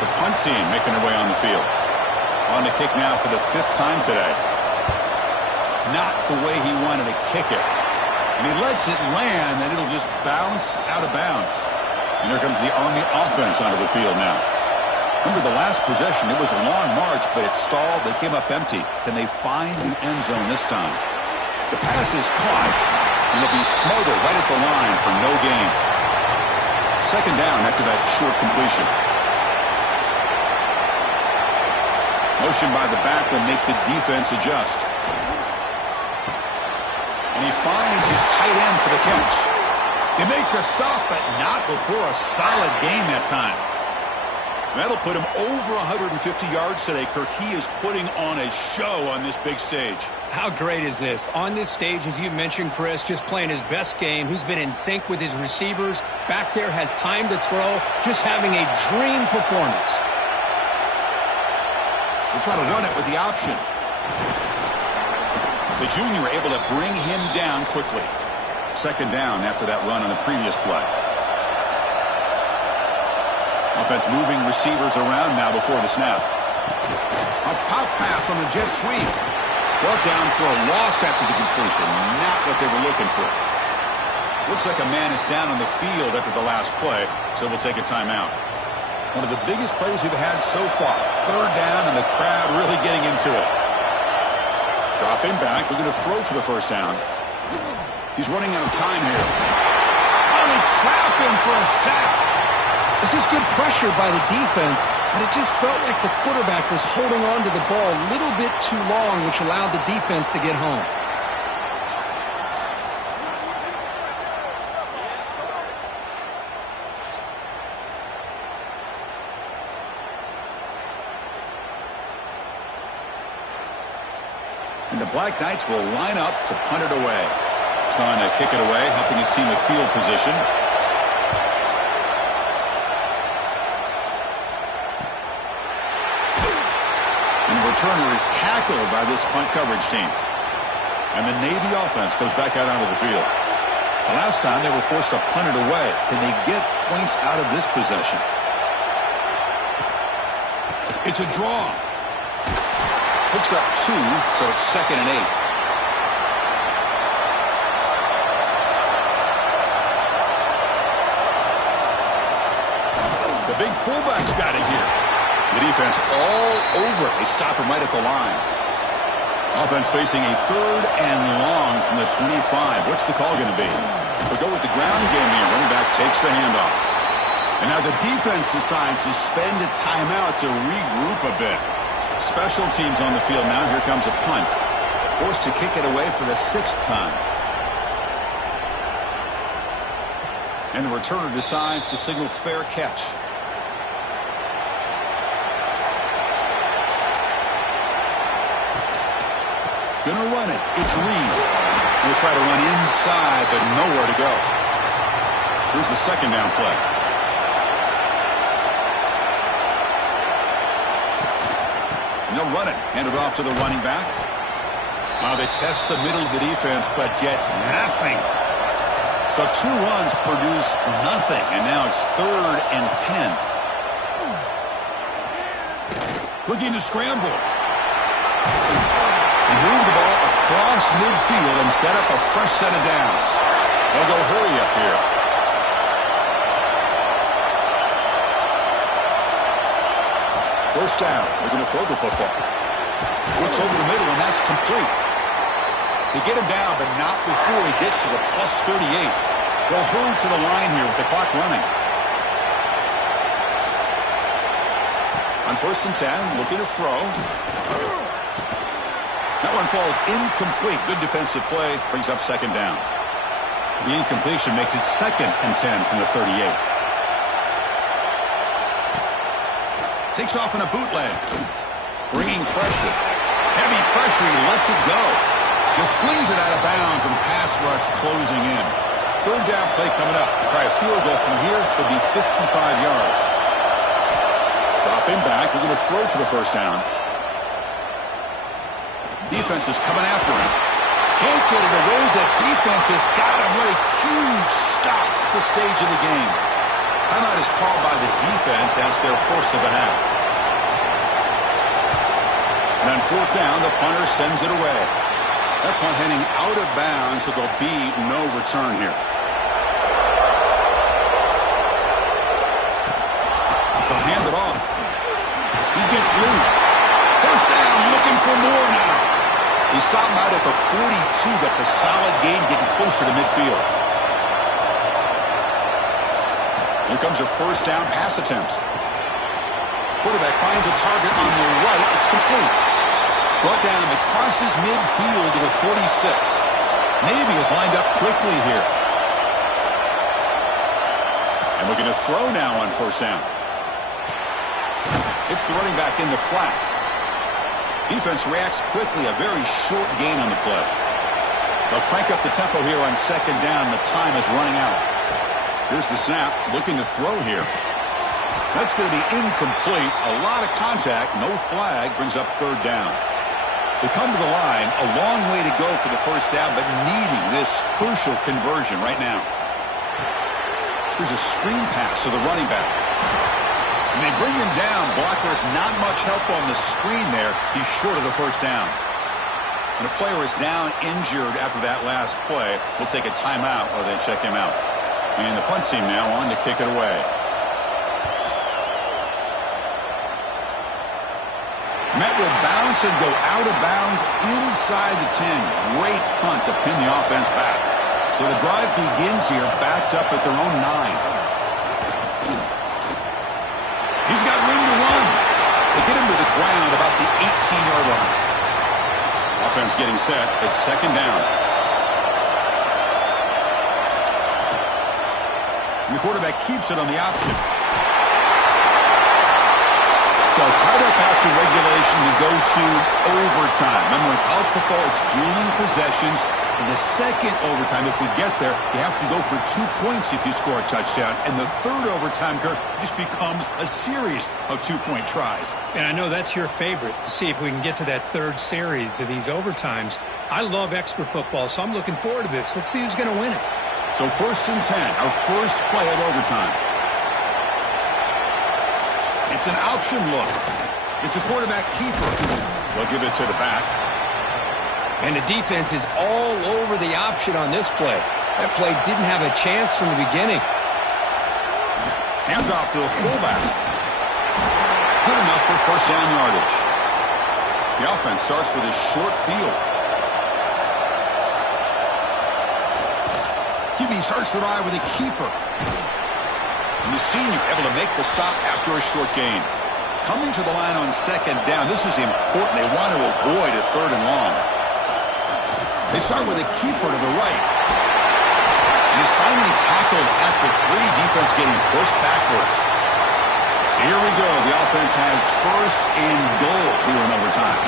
The punt team making their way on the field. On the kick now for the 5th time today. Not the way he wanted to kick it. And he lets it land, and it'll just bounce out of bounds. And here comes the Army offense onto the field now. Remember the last possession, it was a long march, but it stalled. They came up empty. Can they find the end zone this time? The pass is caught, and it'll be smothered right at the line for no gain. 2nd down after that short completion. Motion by the back will make the defense adjust. And he finds his tight end for the catch. They make the stop, but not before a solid gain that time. That'll put him over 150 yards today. Kirk, he is putting on a show on this big stage. How great is this? On this stage, as you mentioned, Chris, just playing his best game. He's been in sync with his receivers. Back there, has time to throw. Just having a dream performance. We'll try to run it with the option. The junior able to bring him down quickly. 2nd down after that run on the previous play. Offense moving receivers around now before the snap. A pop pass on the jet sweep. Brought down for a loss after the completion. Not what they were looking for. Looks like a man is down on the field after the last play, so we'll take a timeout. One of the biggest plays we've had so far. 3rd down, and the crowd really getting into it. Dropping back, we're going to throw for the first down. He's running out of time here. Oh, they trap him for a sack. This is good pressure by the defense, but it just felt like the quarterback was holding on to the ball a little bit too long, which allowed the defense to get home. And the Black Knights will line up to punt it away. Trying to kick it away, helping his team with field position. And the returner is tackled by this punt coverage team. And the Navy offense comes back out onto the field. The last time they were forced to punt it away. Can they get points out of this possession? It's a draw. Hooks up 2, so it's 2nd and 8. fullback's got it here. The defense all over it. They stop him right at the line. Offense facing a 3rd and long from the 25. What's the call going to be? We'll go with the ground game here. Running back takes the handoff. And now the defense decides to spend a timeout to regroup a bit. Special teams on the field now. Here comes a punt. Forced to kick it away for the 6th time. And the returner decides to signal fair catch. Gonna run it. It's Reed. He'll try to run inside, but nowhere to go. Here's the 2nd down play. And they'll run it. Hand it off to the running back. They test the middle of the defense, but get nothing. So 2 runs produce nothing, and now it's 3rd and 10. Looking to scramble. Move the ball across midfield and set up a fresh set of downs. They'll go hurry up here. First down. They're going to throw the football. Looks over the middle, and that's complete. They get him down, but not before he gets to the plus 38. They'll hurry to the line here with the clock running. On 1st and 10, looking to throw. That one falls incomplete. Good defensive play. Brings up 2nd down. The incompletion makes it 2nd and 10 from the 38. Takes off in a bootleg. Bringing pressure. Heavy pressure. He lets it go. Just flings it out of bounds, and the pass rush closing in. 3rd down play coming up. Try a field goal from here. It'll be 55 yards. Dropping back. We're going to throw for the 1st down. Defense is coming after him. Can't get it away. The defense has got him. What a huge stop at this stage of the game. Timeout is called by the defense as their 1st of the half. And on 4th down, the punter sends it away. That punt heading out of bounds, so there'll be no return here. They'll hand it off. He gets loose. 1st down, looking for more now. He stopped out at the 42. That's a solid gain, getting closer to midfield. Here comes a 1st down pass attempt. Quarterback finds a target on the right. It's complete. Brought down and crosses midfield to the 46. Navy is lined up quickly here. And we're going to throw now on 1st down. It's the running back in the flat. Defense reacts quickly. A very short gain on the play. They'll crank up the tempo here on 2nd down. The time is running out. Here's the snap. Looking to throw here. That's going to be incomplete. A lot of contact. No flag. Brings up 3rd down. They come to the line. A long way to go for the 1st down, but needing this crucial conversion right now. Here's a screen pass to the running back. And they bring him down. Blocker has not much help on the screen there. He's short of the 1st down. When a player is down injured after that last play, we'll take a timeout or they check him out. And the punt team now on to kick it away. Met will bounce and go out of bounds inside the 10. Great punt to pin the offense back. So the drive begins here backed up at their own 9. He's got room to run. They get him to the ground about the 18-yard line. Offense getting set. It's 2nd down. And the quarterback keeps it on the option. So tied up after regulation, we go to overtime. Remember, in college football, it's dueling possessions. In the 2nd overtime, if we get there, you have to go for 2 points if you score a touchdown. And the 3rd overtime, Kirk, just becomes a series of 2-point tries. And I know that's your favorite, to see if we can get to that 3rd series of these overtimes. I love extra football, so I'm looking forward to this. Let's see who's going to win it. So 1st and 10, our first play of overtime. It's an option look. It's a quarterback keeper. They'll give it to the back. And the defense is all over the option on this play. That play didn't have a chance from the beginning. Hands off to a fullback. for first down yardage. The offense starts with a short field. QB starts the ride with a keeper. And the senior able to make the stop after a short gain. Coming to the line on second down. This is important. They want to avoid a third and long. They start with a keeper to the right. And he's finally tackled at the 3. Defense getting pushed backwards. So here we go. The offense has first and goal here in overtime.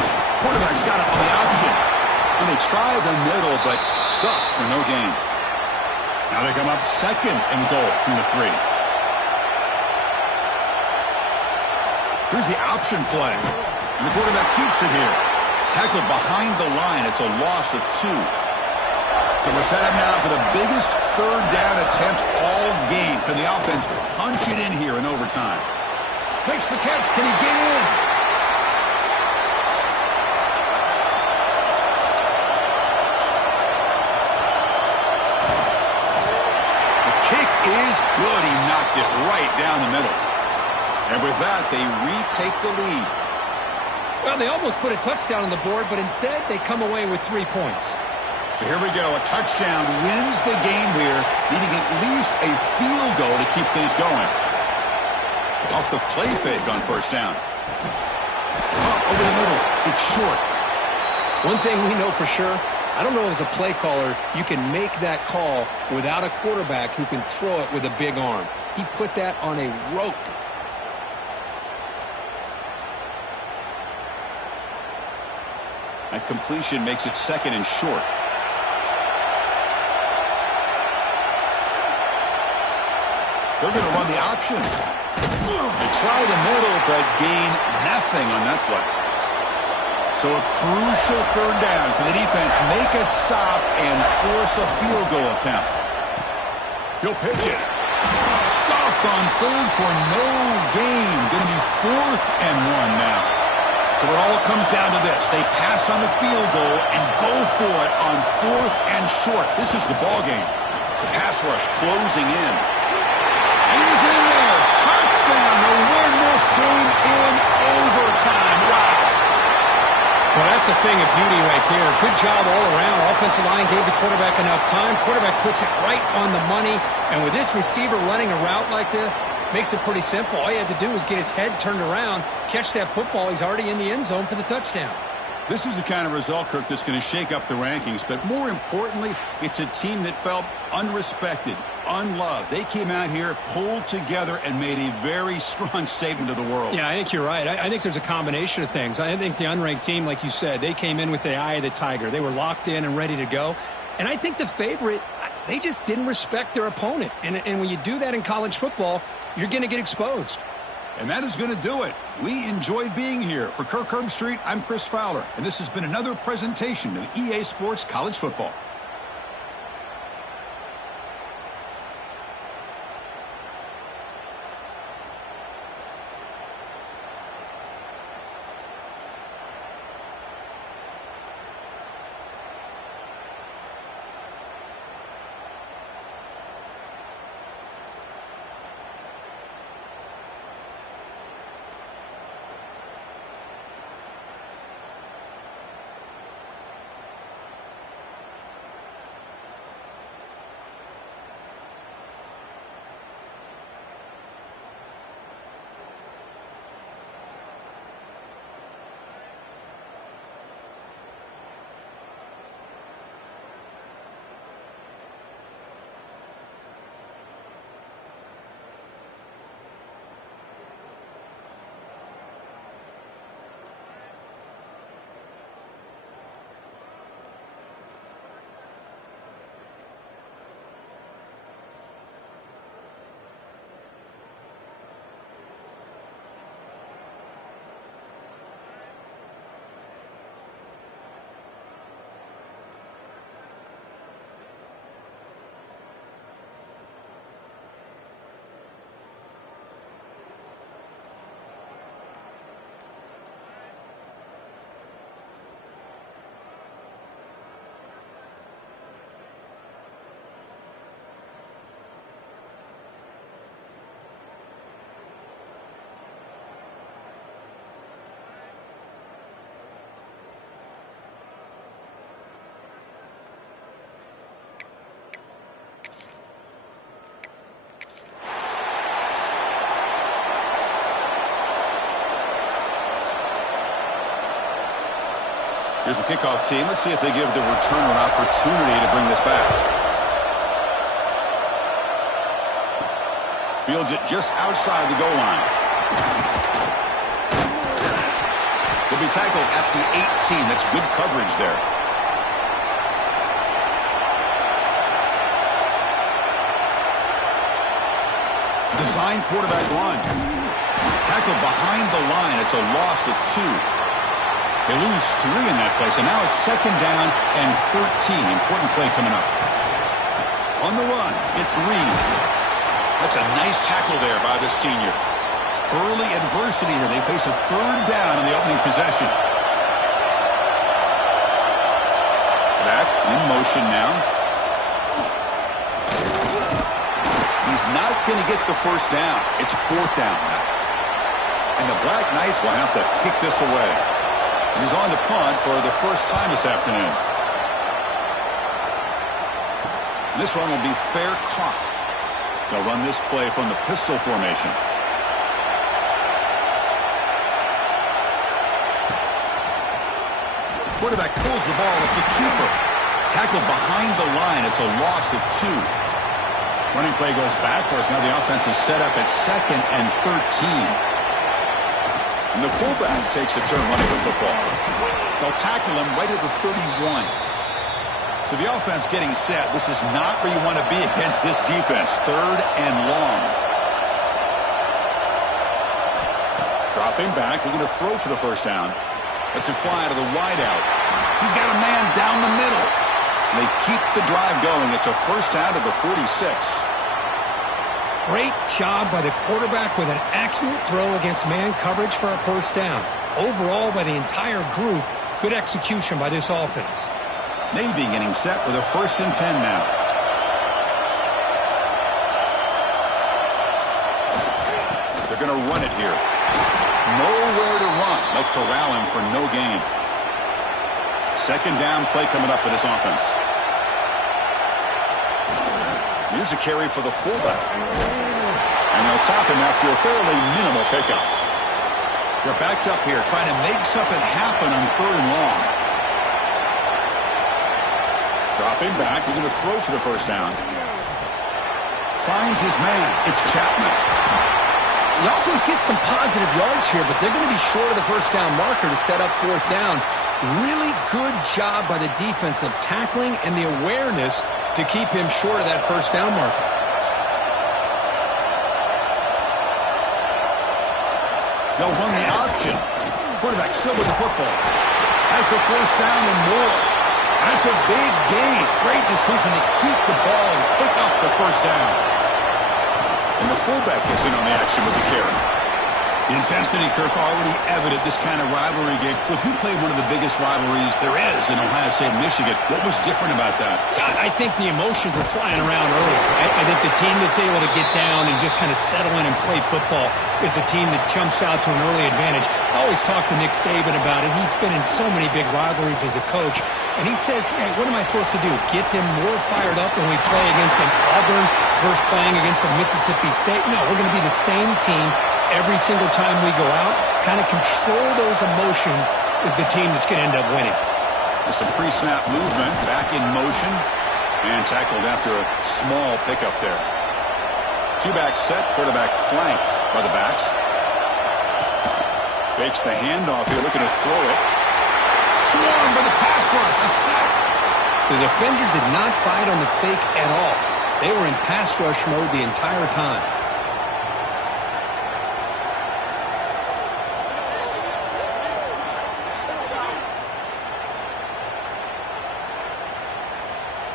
Quarterback's got it on the option. And they try the middle, but stuffed for no gain. Now they come up second and goal from the 3. Here's the option play. And the quarterback keeps it here. Tackled behind the line. It's a loss of 2. So we're set up now for the biggest third down attempt all game. Can the offense punch it in here in overtime? Makes the catch. Can he get in? The kick is good. He knocked it right down the middle. And with that, they retake the lead. Well, they almost put a touchdown on the board, but instead they come away with 3 points. So here we go. A touchdown wins the game here, needing at least a field goal to keep things going. Off the play fake on first down. Up over the middle. It's short. One thing we know for sure, I don't know as a play caller, you can make that call without a quarterback who can throw it with a big arm. He put that on a rope. That completion makes it second and short. They're going to run the option. They try the middle, but gain nothing on that play. So a crucial third down. Can the defense make a stop and force a field goal attempt? He'll pitch it. Stopped on third for no gain. Going to be 4th and 1 now. So it all comes down to this. They pass on the field goal and go for it on 4th and short. This is the ball game. The pass rush closing in. And he's in there. Touchdown to win this game in overtime. Wow. Well, that's a thing of beauty right there. Good job all around. Offensive line gave the quarterback enough time. Quarterback puts it right on the money. And with this receiver running a route like this, makes it pretty simple. All you had to do was get his head turned around, catch that football. He's already in the end zone for the touchdown. This is the kind of result, Kirk, that's going to shake up the rankings. But more importantly, it's a team that felt unrespected, unloved. They came out here, pulled together, and made a very strong statement to the world. Yeah, I think you're right. I think there's a combination of things. I think the unranked team, like you said, they came in with the eye of the tiger. They were locked in and ready to go. And I think the favorite, they just didn't respect their opponent. And when you do that in college football, you're going to get exposed. And that is going to do it. We enjoyed being here. For Kirk Herbstreit, I'm Chris Fowler, and this has been another presentation of EA Sports College Football. Here's the kickoff team. Let's see if they give the returner an opportunity to bring this back. Fields it just outside the goal line. He'll be tackled at the 18. That's good coverage there. Design quarterback run. Tackled behind the line. It's a loss of 2. They lose 3 in that play, so now it's 2nd down and 13. Important play coming up. On the run, it's Reed. That's a nice tackle there by the senior. Early adversity here. They face a 3rd down in the opening possession. Back in motion now. He's not going to get the first down. It's 4th down now. And the Black Knights will have to kick this away. And he's on to punt for the first time this afternoon. This one will be fair caught. They'll run this play from the pistol formation. Quarterback pulls the ball. It's a keeper. Tackled behind the line. It's a loss of 2. Running play goes backwards. Now the offense is set up at 2nd and 13. And the fullback takes a turn running the football. They'll tackle him right at the 31. So the offense getting set. This is not where you want to be against this defense. 3rd and long. Dropping back. Looking to throw for the first down. Lets it fly to the wideout. He's got a man down the middle. They keep the drive going. It's a first down to the 46. Great job by the quarterback with an accurate throw against man coverage for a first down. Overall, by the entire group, good execution by this offense. Navy getting set with a 1st and 10 now. They're going to run it here. Nowhere to run. They'll corral him for no gain. 2nd down play coming up for this offense. Here's a carry for the fullback. And they'll stop him after a fairly minimal pickup. They're backed up here trying to make something happen on 3rd and long. Dropping back. They're going to throw for the first down. Finds his man. It's Chapman. The offense gets some positive yards here, but they're going to be short of the first down marker to set up 4th down. Really good job by the defense of tackling and the awareness to keep him short of that first down marker. They'll run the option. Quarterback still with the football. Has the first down and more. That's a big gain. Great decision to keep the ball and pick up the first down. And the fullback gets in on the action with the carry. The intensity, Kirk, already evident this kind of rivalry game. Look, you played one of the biggest rivalries there is in Ohio State and Michigan. What was different about that? I think the emotions were flying around early. I think the team that's able to get down and just kind of settle in and play football is the team that jumps out to an early advantage. I always talk to Nick Saban about it. He's been in so many big rivalries as a coach. And he says, hey, what am I supposed to do? Get them more fired up when we play against an Auburn versus playing against a Mississippi State? No, we're going to be the same team every single time we go out. Kind of control those emotions is the team that's going to end up winning. There's some pre-snap movement, back in motion, and tackled after a small pickup there. Two-back set, quarterback flanked by the backs. Fakes the handoff here, looking to throw it. Swarmed by the pass rush, a sack. The defender did not bite on the fake at all. They were in pass rush mode the entire time.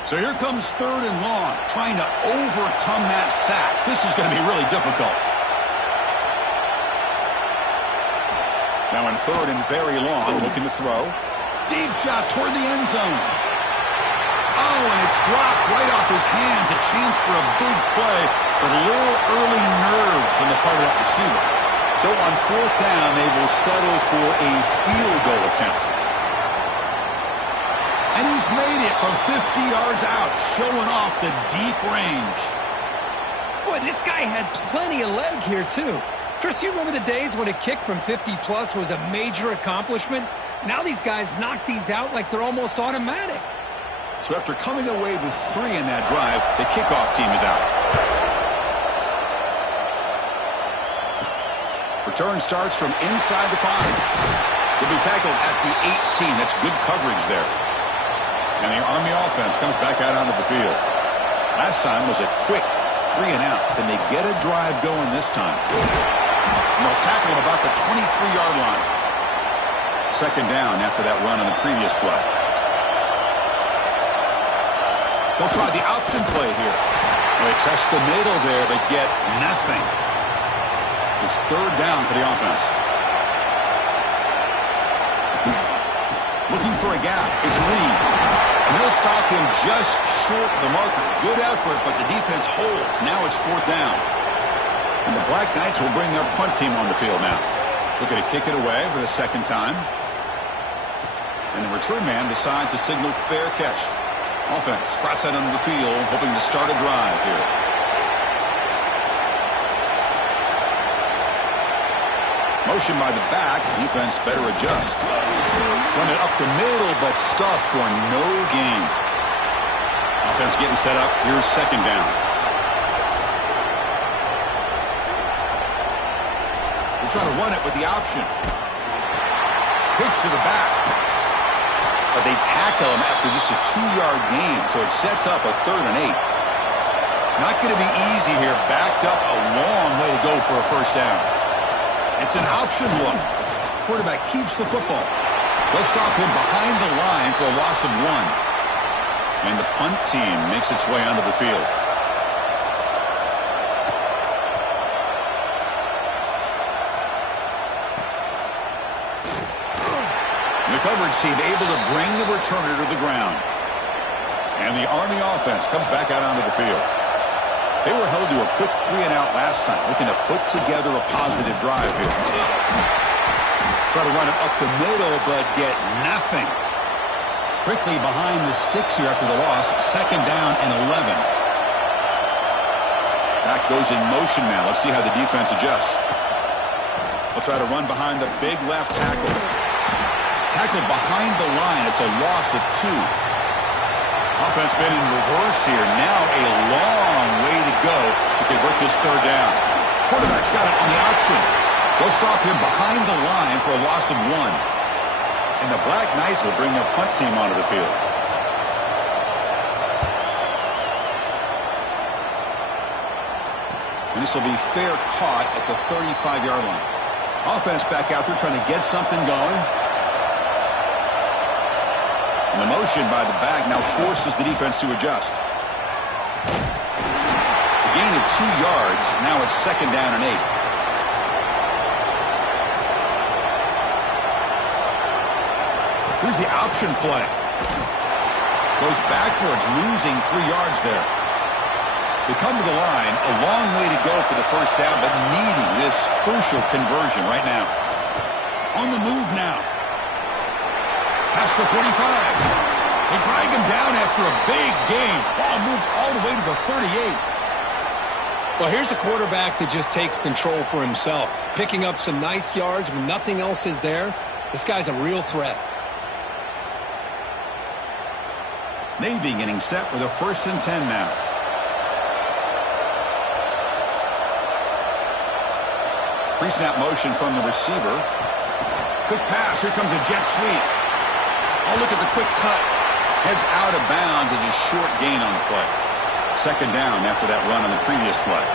So here comes 3rd and long, trying to overcome that sack. This is going to be really difficult. Now in 3rd and very long, looking to throw. Deep shot toward the end zone. Oh, and it's dropped right off his hands. A chance for a big play, but a little early nerves on the part of that receiver. So on 4th down, they will settle for a field goal attempt. And he's made it from 50 yards out, showing off the deep range. Boy, this guy had plenty of leg here, too. Chris, you remember the days when a kick from 50-plus was a major accomplishment? Now these guys knock these out like they're almost automatic. So after coming away with 3 in that drive, the kickoff team is out. Return starts from inside the 5. He'll be tackled at the 18. That's good coverage there. And the Army offense comes back out onto the field. Last time was a quick 3 and out. Can they get a drive going this time? And they'll tackle him about the 23-yard line. Second down after that run on the previous play. They'll try the option play here. They test the middle there, but get nothing. It's third down for the offense. Looking for a gap. It's Reed. And they'll stop him just short of the marker. Good effort, but the defense holds. Now it's fourth down. And the Black Knights will bring their punt team on the field now. Looking to kick it away for the second time. And the return man decides to signal fair catch. Offense trots out onto the field, hoping to start a drive here. Motion by the back. Defense better adjust. Run it up the middle, but stuff for no gain. Offense getting set up. Here's second down. We'll try to run it with the option. Pitch to the back. But they tackle him after just a 2-yard gain, so it sets up a 3rd and 8. Not going to be easy here. Backed up a long way to go for a first down. It's an option look. Quarterback keeps the football. They'll stop him behind the line for a loss of 1. And the punt team makes its way onto the field. The coverage team able to bring the returner to the ground. And the Army offense comes back out onto the field. They were held to a quick 3 and out last time, looking to put together a positive drive here. Try to run it up the middle, but get nothing. Quickly behind the sticks here after the loss. Second down and 11. Back goes in motion now. Let's see how the defense adjusts. We'll try to run behind the big left tackle. Tackled behind the line. It's a loss of 2. Offense been in reverse here. Now a long way to go to convert this third down. Quarterback's got it on the option. They'll stop him behind the line for a loss of 1. And the Black Knights will bring their punt team onto the field. And this will be fair caught at the 35-yard line. Offense back out there trying to get something going. And the motion by the back now forces the defense to adjust. A gain of 2 yards. Now it's second down and 8. Here's the option play. Goes backwards, losing 3 yards there. They come to the line. A long way to go for the first down, but needing this crucial conversion right now. On the move now. Past the 45. They drag him down after a big gain. Ball moved all the way to the 38. Well, here's a quarterback that just takes control for himself. Picking up some nice yards when nothing else is there. This guy's a real threat. Navy getting set with a 1st and 10 now. Pre-snap motion from the receiver. Quick pass. Here comes a jet sweep. Oh, look at the quick cut. Heads out of bounds as a short gain on the play. Second down after that run on the previous play.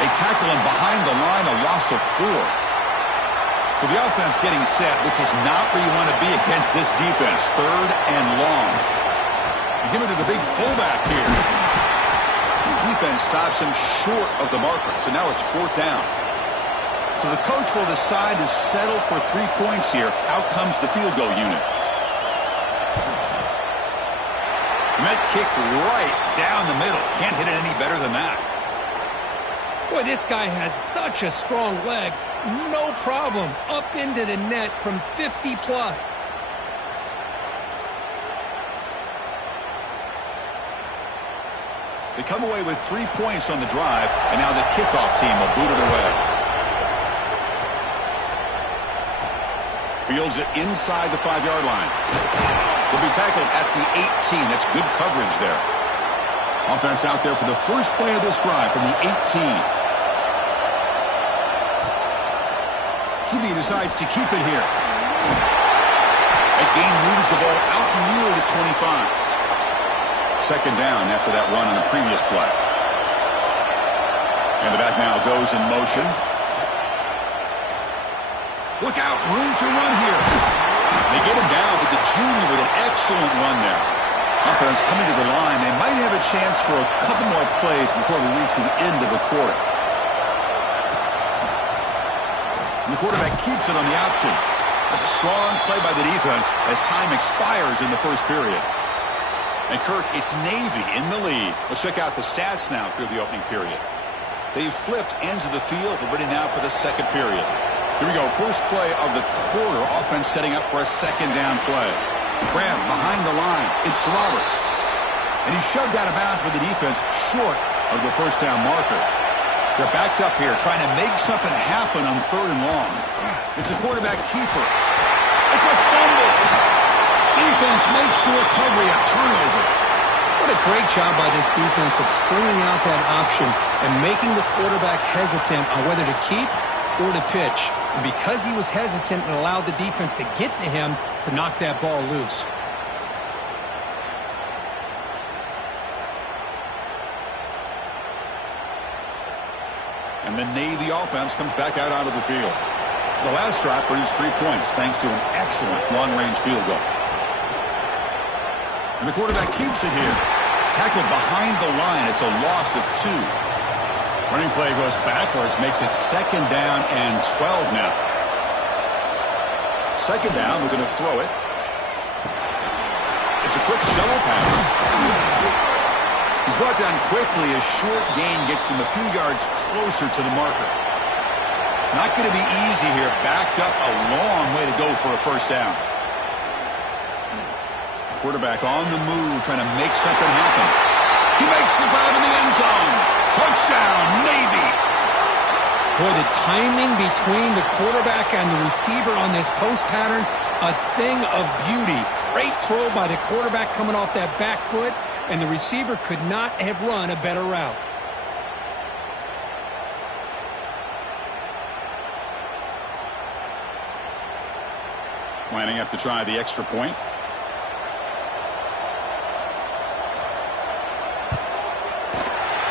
They tackle him behind the line, a loss of 4. So the offense getting set. This is not where you want to be against this defense. Third and long. You give it to the big fullback here. The defense stops him short of the marker. So now it's fourth down. So the coach will decide to settle for 3 points here. Out comes the field goal unit. Met kick right down the middle. Can't hit it any better than that. Boy, this guy has such a strong leg. No problem. Up into the net from 50 plus. They come away with 3 points on the drive, and now the kickoff team will boot it away. Fields it inside the 5-yard line. Will be tackled at the 18. That's good coverage there. Offense out there for the first play of this drive from the 18. QB decides to keep it here. That gain moves the ball out near the 25. Second down after that run on the previous play. And the back now goes in motion. Look out, room to run here. They get him down, but the junior with an excellent run there. Offense coming to the line. They might have a chance for a couple more plays before we reach the end of the quarter. And the quarterback keeps it on the option. That's a strong play by the defense as time expires in the first period. And Kirk, it's Navy in the lead. Let's check out the stats now through the opening period. They've flipped ends of the field. We're ready now for the second period. Here we go. First play of the quarter. Offense setting up for a second down play. Grab behind the line. It's Roberts. And he's shoved out of bounds by the defense short of the first down marker. They're backed up here trying to make something happen on 3rd and long. It's a quarterback keeper. It's a fumble. Defense makes the recovery a turnover. What a great job by this defense of stringing out that option and making the quarterback hesitant on whether to keep or to pitch. And because he was hesitant and allowed the defense to get to him to knock that ball loose. And the Navy offense comes back out onto the field. The last drive produced 3 points thanks to an excellent long-range field goal. And the quarterback keeps it here. Tackled behind the line. It's a loss of 2. Running play goes backwards, makes it second down and 12 now. Second down, we're going to throw it. It's a quick shovel pass. He's brought down quickly. A short gain gets them a few yards closer to the marker. Not going to be easy here. Backed up a long way to go for a first down. Quarterback on the move, trying to make something happen. He makes the grab in the end zone. Touchdown, Navy. Boy, the timing between the quarterback and the receiver on this post pattern, a thing of beauty. Great throw by the quarterback coming off that back foot, and the receiver could not have run a better route. Lining up to try the extra point.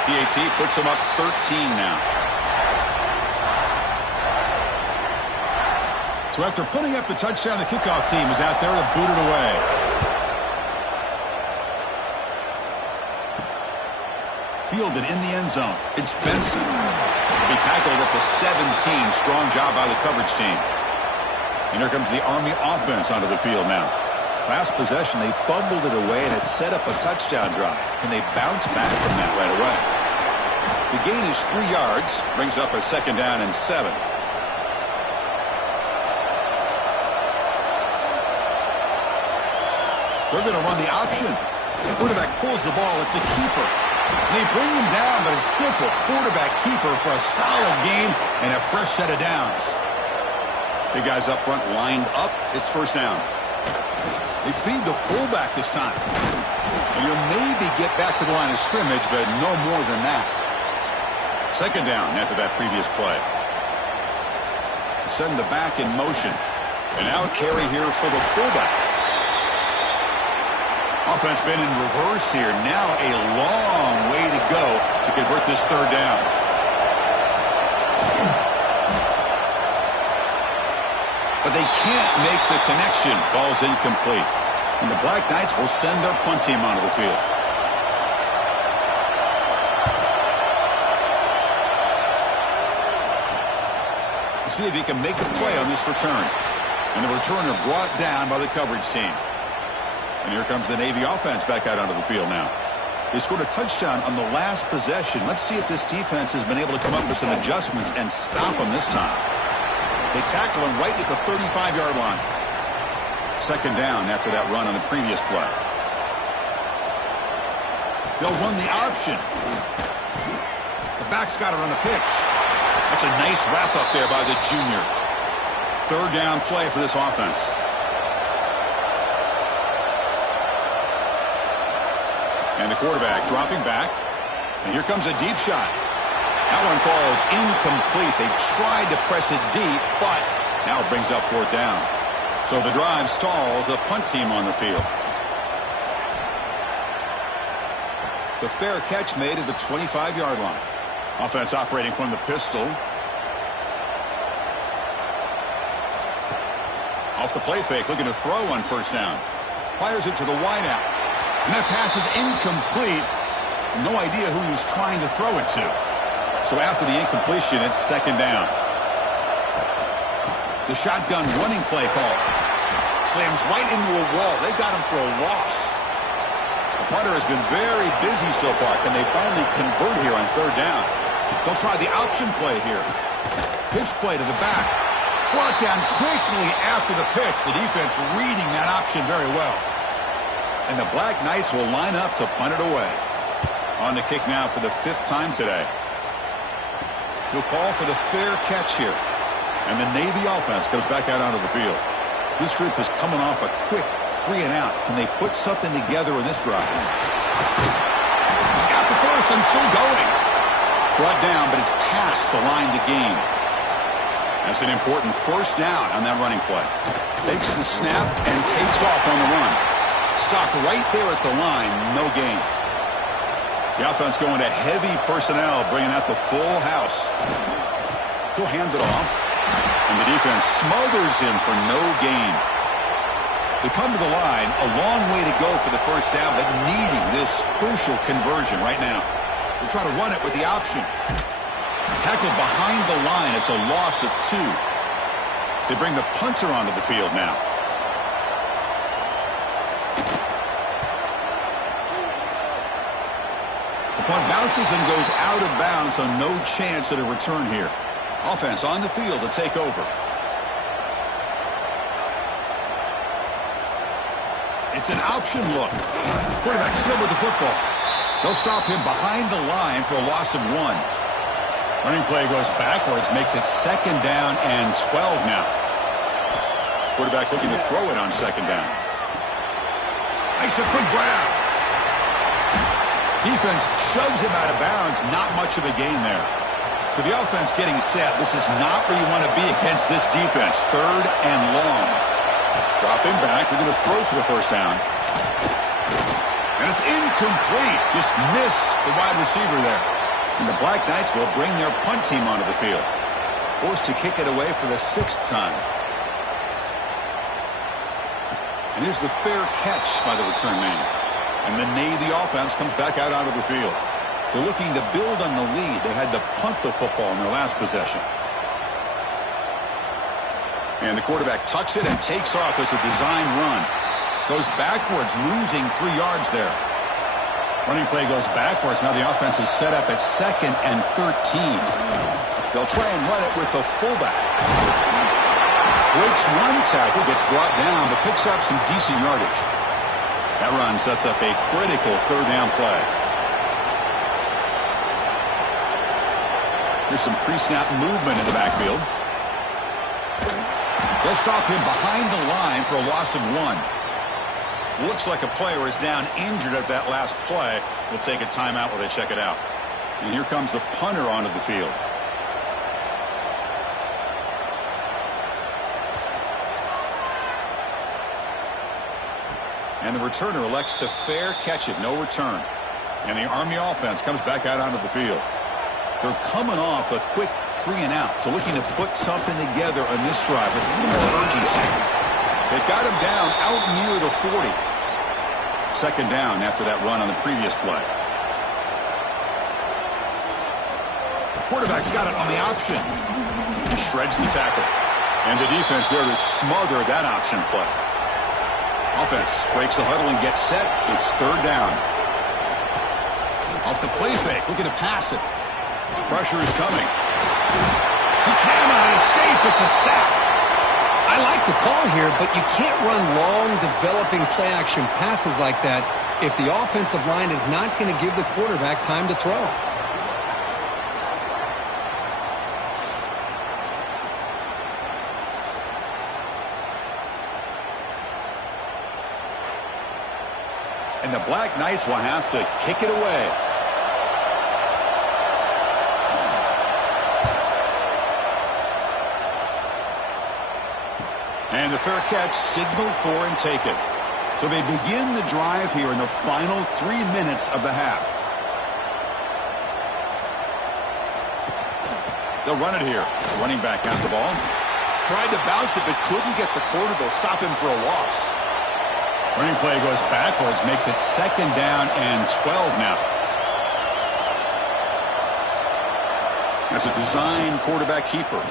PAT puts him up 13 now. So after putting up the touchdown, the kickoff team is out there to boot it away. Fielded in the end zone. It's Benson. He'll be tackled at the 17. Strong job by the coverage team. And here comes the Army offense onto the field now. Last possession, they fumbled it away, and it set up a touchdown drive. Can they bounce back from that right away? The gain is 3 yards, brings up a second down and 7. They're going to run the option. The quarterback pulls the ball. It's a keeper. They bring him down, but a simple quarterback keeper for a solid gain and a fresh set of downs. Big guys up front lined up. It's first down. They feed the fullback this time. And you'll maybe get back to the line of scrimmage, but no more than that. Second down after that previous play. Send the back in motion. And now a carry here for the fullback. Offense been in reverse here. Now a long way to go to convert this third down. But they can't make the connection. Ball's incomplete. And the Black Knights will send their punt team onto the field. We'll see if he can make a play on this return. And the returner brought down by the coverage team. And here comes the Navy offense back out onto the field now. They scored a touchdown on the last possession. Let's see if this defense has been able to come up with some adjustments and stop them this time. They tackle him right at the 35-yard line. Second down after that run on the previous play. They'll run the option. The back's got it on the pitch. That's a nice wrap-up there by the junior. Third down play for this offense. And the quarterback dropping back. And here comes a deep shot. That one falls incomplete. They tried to press it deep, but now it brings up fourth down. So the drive stalls, the punt team on the field. The fair catch made at the 25-yard line. Offense operating from the pistol. Off the play fake, looking to throw on first down. Fires it to the wideout. And that pass is incomplete. No idea who he was trying to throw it to. So after the incompletion, it's second down. The shotgun running play call. Slams right into a wall. They've got him for a loss. The punter has been very busy so far. Can they finally convert here on third down? They'll try the option play here. Pitch play to the back. Brought down quickly after the pitch. The defense reading that option very well. And the Black Knights will line up to punt it away. On the kick now for the fifth time today. He'll call for the fair catch here. And the Navy offense goes back out onto the field. This group is coming off a quick 3 and out. Can they put something together in this drive? He's got the first and still going. Brought down, but it's past the line to gain. That's an important first down on that running play. Takes the snap and takes off on the run. Stopped right there at the line, no gain. The offense going to heavy personnel, bringing out the full house. He'll hand it off, and the defense smothers him for no gain. They come to the line, a long way to go for the first down, but needing this crucial conversion right now. They'll try to run it with the option. Tackled behind the line. It's a loss of 2. They bring the punter onto the field now. The punt bounces and goes out of bounds, so no chance at a return here. Offense on the field to take over. It's an option look. Quarterback still with the football. They'll stop him behind the line for a loss of 1. Running play goes backwards, makes it second down and 12 now. Quarterback looking to throw it on second down. Makes a quick grab. Defense shoves him out of bounds. Not much of a gain there. So the offense getting set. This is not where you want to be against this defense. Third and long. Dropping back. We're going to throw for the first down. And it's incomplete. Just missed the wide receiver there. And the Black Knights will bring their punt team onto the field. Forced to kick it away for the 6th time. And here's the fair catch by the return man. And the Navy offense comes back out onto the field. They're looking to build on the lead. They had to punt the football in their last possession. And the quarterback tucks it and takes off as a design run. Goes backwards, losing 3 yards there. Running play goes backwards. Now the offense is set up at 2nd and 13. They'll try and run it with the fullback. Breaks one tackle, gets brought down, but picks up some decent yardage. That run sets up a critical third down play. Here's some pre-snap movement in the backfield. They'll stop him behind the line for a loss of 1. Looks like a player is down injured at that last play. We'll take a timeout while they check it out. And here comes the punter onto the field. And the returner elects to fair catch it. No return. And the Army offense comes back out onto the field. They're coming off a quick 3 and out. So looking to put something together on this drive with a little more urgency. They've got him down out near the 40. Second down after that run on the previous play. Quarterback's got it on the option. He shreds the tackle. And the defense there to smother that option play. Offense breaks the huddle and gets set. It's third down. Off the play fake, looking to pass it. Pressure is coming. He cannot escape. It's a sack. I like the call here, but you can't run long, developing play-action passes like that if the offensive line is not going to give the quarterback time to throw. And the Black Knights will have to kick it away. And the fair catch signaled for and taken. So they begin the drive here in the final 3 minutes of the half. They'll run it here. The running back has the ball. Tried to bounce it, but couldn't get the corner. They'll stop him for a loss. Running play goes backwards, makes it 2nd down and 12 now. That's a design quarterback keeper.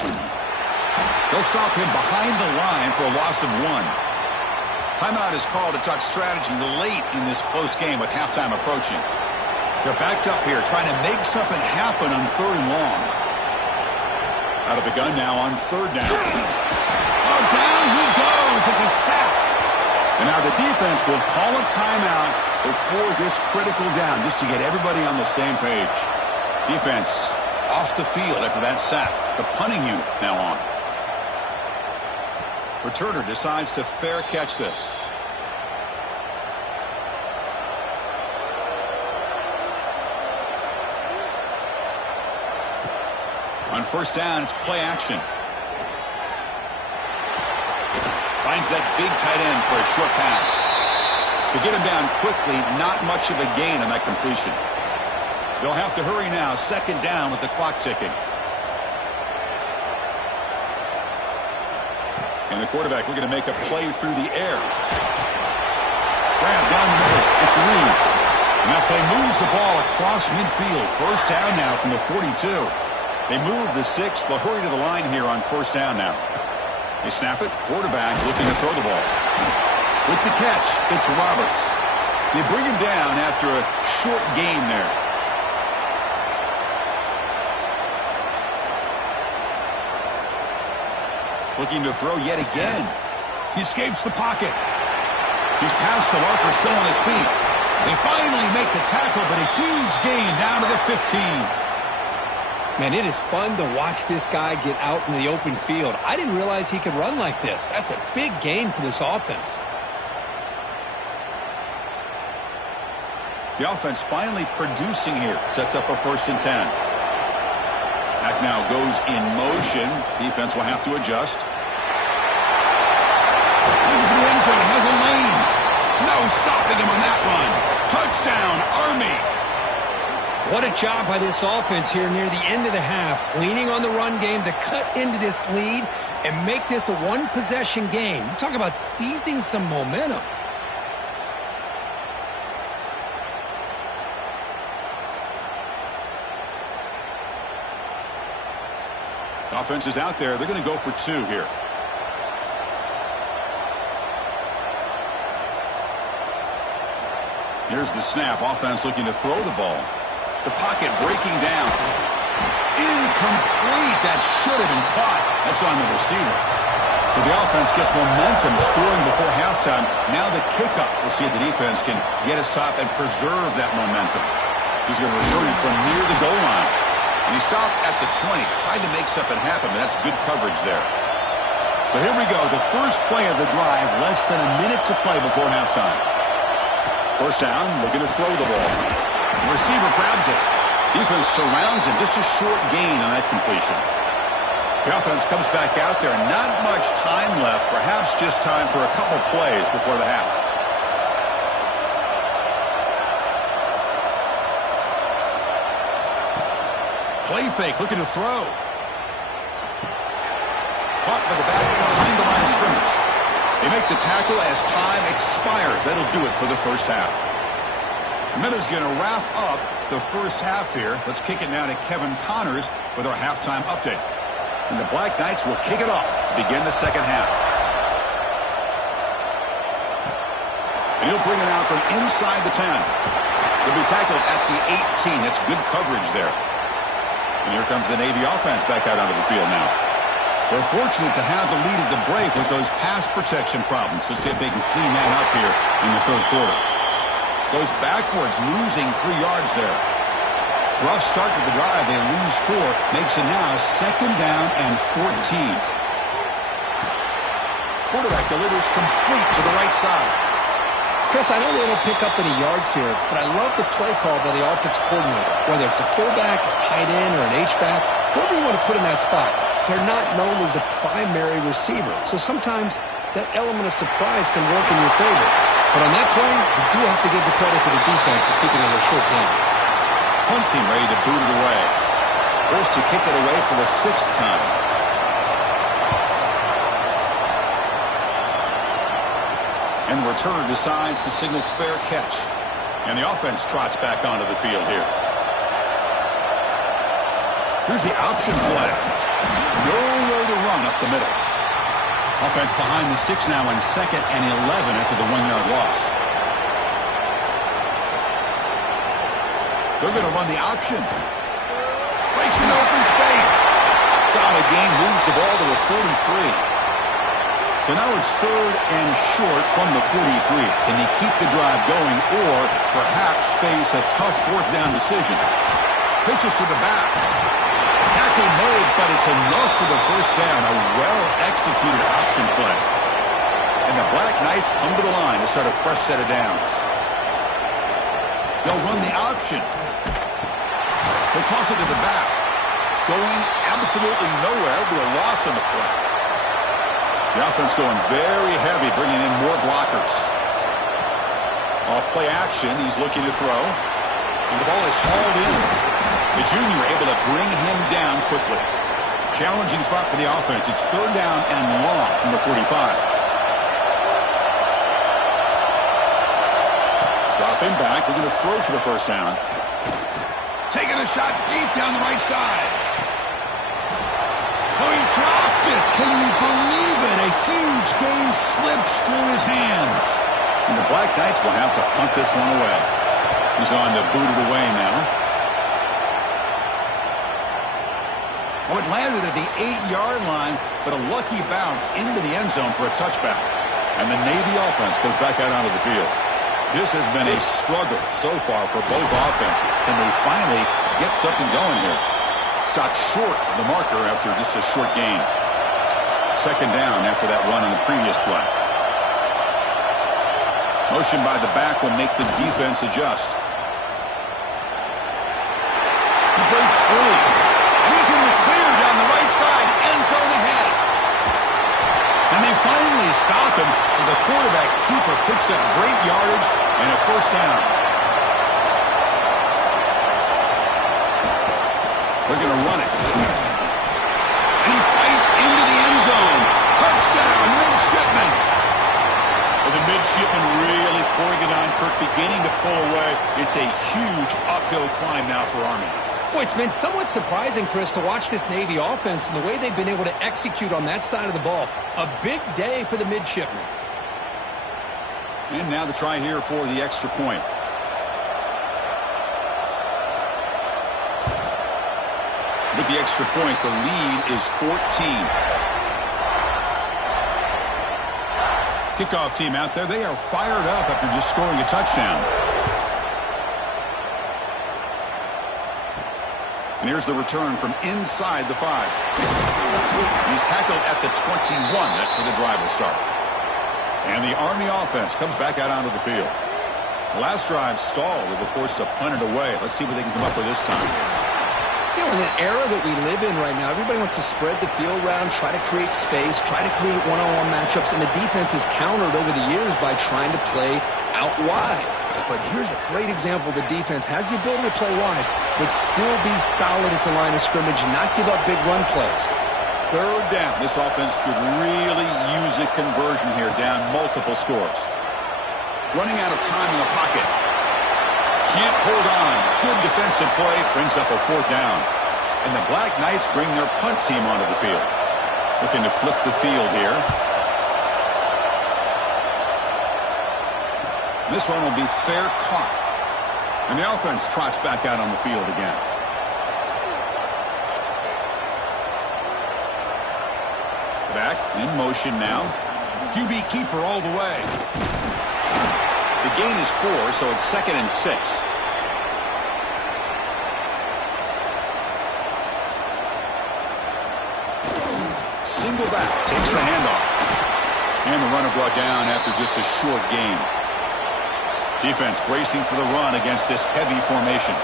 They'll stop him behind the line for a loss of 1. Timeout is called to talk strategy late in this close game with halftime approaching. They're backed up here trying to make something happen on 3rd and long. Out of the gun now on 3rd down. Oh, down he goes. It's a sack. And now the defense will call a timeout before this critical down just to get everybody on the same page. Defense off the field after that sack. The punting unit now on. Returner decides to fair catch this. On 1st down, it's play action. Finds that big tight end for a short pass. To get him down quickly, not much of a gain on that completion. They'll have to hurry now, 2nd down with the clock ticking. And the quarterback looking to make a play through the air. Grab down the middle. It's Reed. And that play moves the ball across midfield. 1st down now from the 42. They move the 6. They'll hurry to the line here on 1st down now. They snap it. Quarterback looking to throw the ball. With the catch, it's Roberts. They bring him down after a short gain there. Looking to throw yet again. He escapes the pocket. He's past the marker, still on his feet. They finally make the tackle, but a huge gain down to the 15. Man, it is fun to watch this guy get out in the open field. I didn't realize he could run like this. That's a big gain for this offense. The offense finally producing here. Sets up a 1st and 10. Back now goes in motion. Defense will have to adjust. Looking for the end zone. Has a lane. No stopping him on that run. Touchdown, Army. What a job by this offense here near the end of the half. Leaning on the run game to cut into this lead and make this a 1-possession game. Talk about seizing some momentum. Offense is out there. They're going to go for 2 here. Here's the snap. Offense looking to throw the ball. The pocket breaking down. Incomplete. That should have been caught. That's on the receiver. So the offense gets momentum scoring before halftime. Now the kickoff. We'll see if the defense can get a stop and preserve that momentum. He's going to return it from near the goal line. And he stopped at the 20. Tried to make something happen, but that's good coverage there. So here we go. The first play of the drive. Less than a minute to play before halftime. 1st down. Looking to throw the ball. The receiver grabs it. Defense surrounds him. Just a short gain on that completion. The offense comes back out there. Not much time left. Perhaps just time for a couple plays before the half. Play fake, looking to throw. Caught by the back behind the line of scrimmage. They make the tackle as time expires. That'll do it for the 1st half. The Minnows going to wrap up the 1st half here. Let's kick it now to Kevin Connors with our halftime update. And the Black Knights will kick it off to begin the 2nd half. And he'll bring it out from inside the 10. He'll be tackled at the 18. That's good coverage there. And here comes the Navy offense back out onto the field now. They're fortunate to have the lead at the break with those pass protection problems. Let's see if they can clean that up here in the 3rd quarter. Goes backwards, losing 3 yards there. Rough start to the drive. They lose 4. Makes it now 2nd down and 14. Quarterback delivers complete to the right side. Chris, I know they don't pick up any yards here, but I love the play call by the offensive coordinator. Whether it's a fullback, a tight end, or an H-back, whoever you want to put in that spot, they're not known as a primary receiver. So sometimes that element of surprise can work in your favor. But on that play, you do have to give the credit to the defense for keeping it a short game. Punt team ready to boot it away. Forced to kick it away for the 6th time. And the returner decides to signal fair catch. And the offense trots back onto the field here. Here's the option play. Nowhere to run up the middle. Offense behind the 6 now in 2nd and 11 after the 1-yard loss. They're going to run the option. Breaks into open space. Solid gain, moves the ball to the 43. So now it's 3rd and short from the 43. Can they keep the drive going or perhaps face a tough 4th down decision? Pitches to the back. Tackle made, but it's enough for the 1st down. A well-executed option play. And the Black Knights come to the line to start a fresh set of downs. They'll run the option. They'll toss it to the back. Going absolutely nowhere with a loss on the play. The offense going very heavy, bringing in more blockers. Off play action, he's looking to throw. And the ball is hauled in. The junior able to bring him down quickly. Challenging spot for the offense. It's 3rd down and long from the 45. Dropping back, looking to throw for the 1st down. Taking a shot deep down the right side. Oh, he dropped it. Can you believe it? A huge gain slips through his hands. And the Black Knights will have to punt this one away. He's on to boot it away now. Oh, it landed at the 8-yard line, but a lucky bounce into the end zone for a touchback. And the Navy offense goes back out onto the field. This has been a struggle so far for both offenses. Can they finally get something going here? Stopped short of the marker after just a short gain. 2nd down after that run on the previous play. Motion by the back will make the defense adjust. He breaks free. He's in the clear down the right side. End zone ahead. And they finally stop him. And the quarterback keeper picks up great yardage and a 1st down. They're going to run it. And he fights into the end zone. Touchdown, Midshipman. And the Midshipman really pouring it on Kirk, beginning to pull away. It's a huge uphill climb now for Army. Boy, it's been somewhat surprising, Chris, to watch this Navy offense and the way they've been able to execute on that side of the ball. A big day for the Midshipmen. And now the try here for the extra point. With the extra point, the lead is 14. Kickoff team out there, they are fired up after just scoring a touchdown. And here's the return from inside the 5. He's tackled at the 21. That's where the drive will start. And the Army offense comes back out onto the field. The last drive stalled. They were forced to punt it away. Let's see what they can come up with this time. You know, in the era that we live in right now, everybody wants to spread the field around, try to create space, try to create one-on-one matchups, and the defense has countered over the years by trying to play out wide. But here's a great example. The defense has the ability to play wide, but still be solid at the line of scrimmage and not give up big run plays. 3rd down. This offense could really use a conversion here, down multiple scores. Running out of time in the pocket. Can't hold on. Good defensive play. Brings up a 4th down. And the Black Knights bring their punt team onto the field. Looking to flip the field here. This one will be fair caught. And the offense trots back out on the field again. Back in motion now. QB keeper all the way. The gain is 4, so it's 2nd and 6. Single back, takes the handoff. And the runner brought down after just a short gain. Defense bracing for the run against this heavy formation.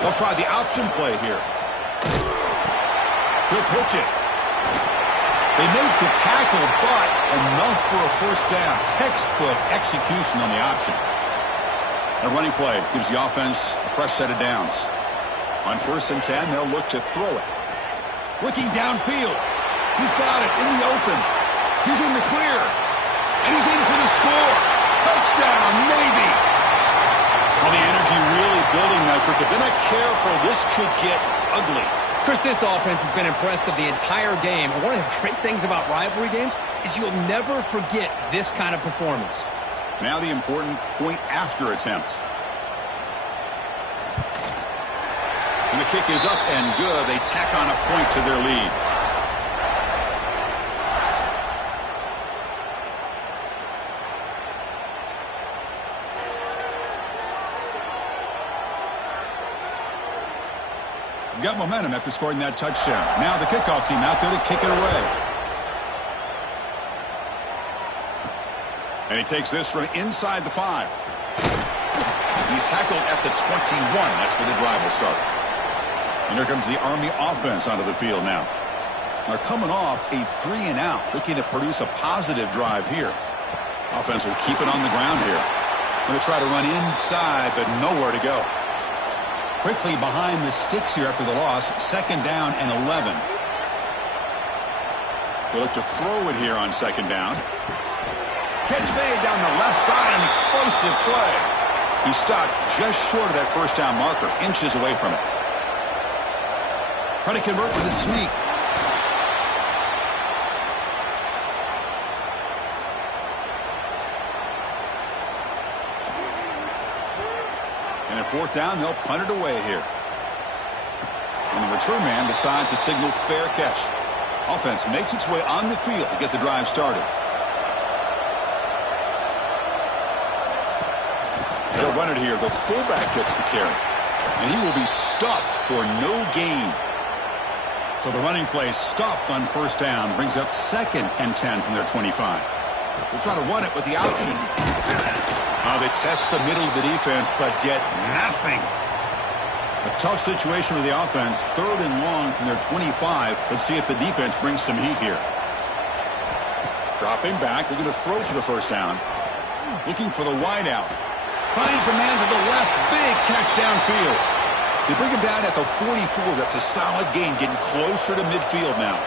They'll try the option play here. He'll pitch it. They make the tackle, but enough for a first down. Textbook execution on the option. A running play gives the offense a fresh set of downs. On 1st and 10, they'll look to throw it. Looking downfield. He's got it in the open. He's in the clear. And he's in for the score. Touchdown, Navy. Well, the energy really building now, Kirk. If they're not careful, this could get ugly. Chris, this offense has been impressive the entire game. And one of the great things about rivalry games is you'll never forget this kind of performance. Now the important point after attempt. And the kick is up and good. They tack on a point to their lead. Got momentum after scoring that touchdown. Now the kickoff team out there to kick it away. And he takes this from inside the 5. He's tackled at the 21. That's where the drive will start. And here comes the Army offense onto the field now. They're coming off a 3-and-out, looking to produce a positive drive here. Offense will keep it on the ground here. Going to try to run inside, but nowhere to go. Quickly behind the sticks here after the loss. 2nd down and 11. They look to throw it here on 2nd down. Catch made down the left side. An explosive play. He stopped just short of that first down marker. Inches away from it. Trying to convert with a sneak. And at 4th down, they'll punt it away here. And the return man decides to signal fair catch. Offense makes its way on the field to get the drive started. They'll run it here. The fullback gets the carry. And he will be stuffed for no gain. So the running play stopped on 1st down. Brings up 2nd and 10 from their 25. They'll try to run it with the option. They test the middle of the defense, but get nothing. A tough situation with the offense. 3rd and long from their 25. Let's see if the defense brings some heat here. Dropping back. They're going to throw for the first down. Looking for the wideout. Finds a man to the left. Big catch downfield. They bring him down at the 44. That's a solid gain, getting closer to midfield now.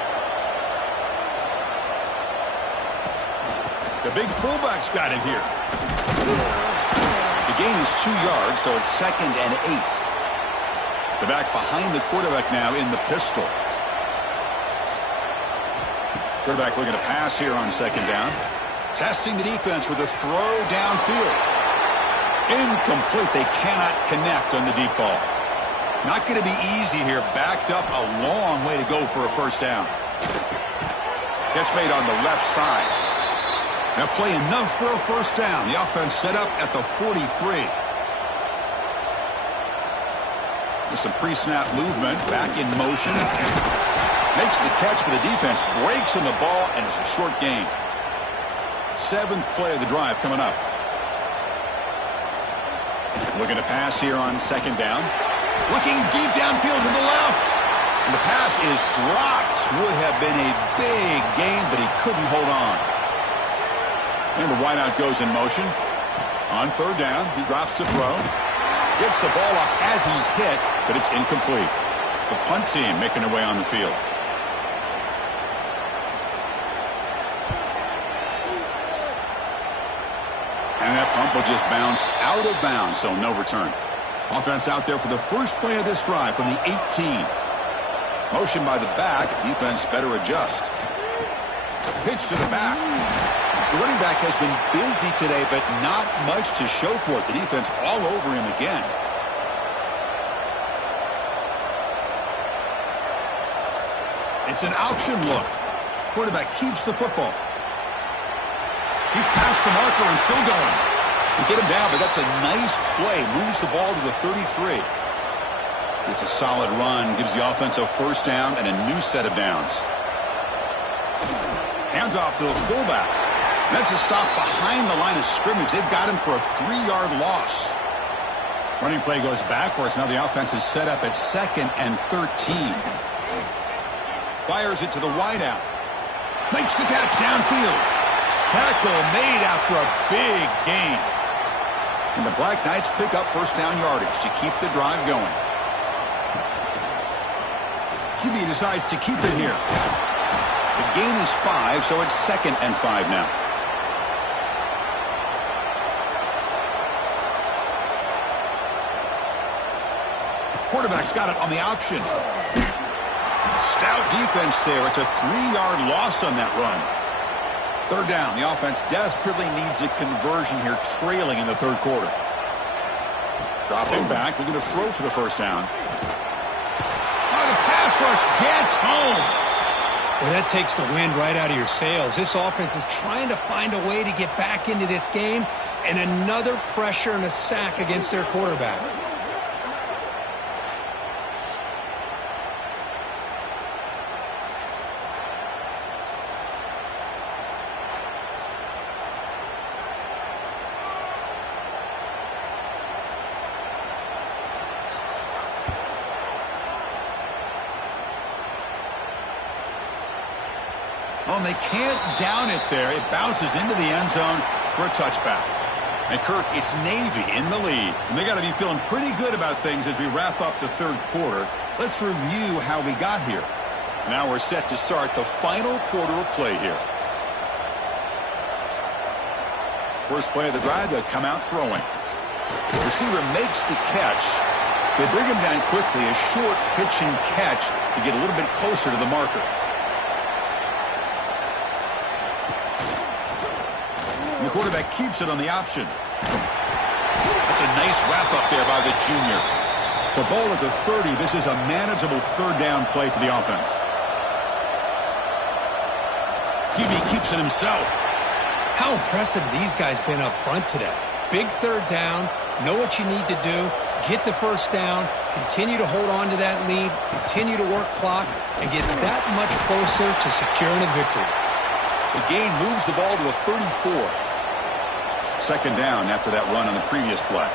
The big fullback's got it here. The gain is 2 yards, so it's 2nd and 8. The back behind the quarterback now in the pistol. Quarterback looking to pass here on 2nd down. Testing the defense with a throw downfield. Incomplete. They cannot connect on the deep ball. Not going to be easy here. Backed up a long way to go for a first down. Catch made on the left side. Now play enough for a first down. The offense set up at the 43. There's some pre-snap movement. Back in motion. Makes the catch, but the defense breaks in the ball, and it's a short gain. 7th play of the drive coming up. Looking to pass here on 2nd down. Looking deep downfield to the left. And the pass is dropped. Would have been a big gain, but he couldn't hold on. And the wideout goes in motion. On 3rd down, he drops to throw. Gets the ball up as he's hit, but it's incomplete. The punt team making their way on the field. And that pump will just bounce out of bounds, so no return. Offense out there for the first play of this drive from the 18. Motion by the back. Defense better adjust. Pitch to the back. The running back has been busy today, but not much to show for it. The defense all over him again. It's an option look. Quarterback keeps the football. He's past the marker and still going. They get him down, but that's a nice play. Moves the ball to the 33. It's a solid run. Gives the offense a first down and a new set of downs. Hands off to the fullback. That's a stop behind the line of scrimmage. They've got him for a 3-yard loss. Running play goes backwards. Now the offense is set up at 2nd and 13. Fires it to the wideout. Makes the catch downfield. Tackle made after a big gain. And the Black Knights pick up first down yardage to keep the drive going. QB decides to keep it here. The gain is 5, so it's 2nd and 5 now. Quarterback's got it on the option. Stout defense there. It's a 3-yard loss on that run. Third down. The offense desperately needs a conversion here, trailing in the third quarter. Dropping back, looking to throw for the first down. Oh, the pass rush gets home. Well, that takes the wind right out of your sails. This offense is trying to find a way to get back into this game, and another pressure and a sack against their quarterback. Oh, and they can't down it there. It bounces into the end zone for a touchback. And Kirk, it's Navy in the lead. And they got to be feeling pretty good about things as we wrap up the third quarter. Let's review how we got here. Now we're set to start the final quarter of play here. First play of the drive, they'll come out throwing. The receiver makes the catch. They bring him down quickly, a short pitching catch to get a little bit closer to the marker. The quarterback keeps it on the option. That's a nice wrap-up there by the junior. So ball at the 30. This is a manageable third down play for the offense. QB keeps it himself. How impressive these guys been up front today. Big third down, know what you need to do, get the first down, continue to hold on to that lead, continue to work clock, and get that much closer to securing a victory. The gain moves the ball to the 34. Second down after that run on the previous play.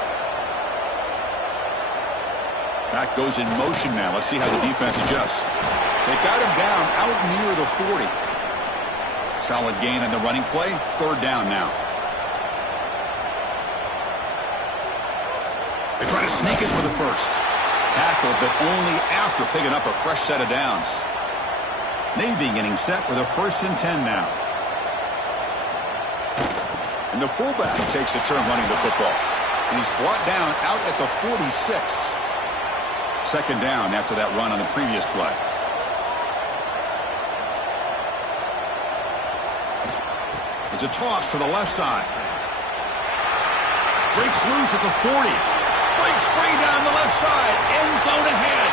Back goes in motion now. Let's see how the defense adjusts. They got him down out near the 40. Solid gain on the running play. Third down now. They try to sneak it for the first. Tackled, but only after picking up a fresh set of downs. Navy getting set with a 1st and 10 now. And the fullback takes a turn running the football. And he's brought down out at the 46. Second down after that run on the previous play. It's a toss to the left side. Breaks loose at the 40. Breaks free down the left side. End zone ahead.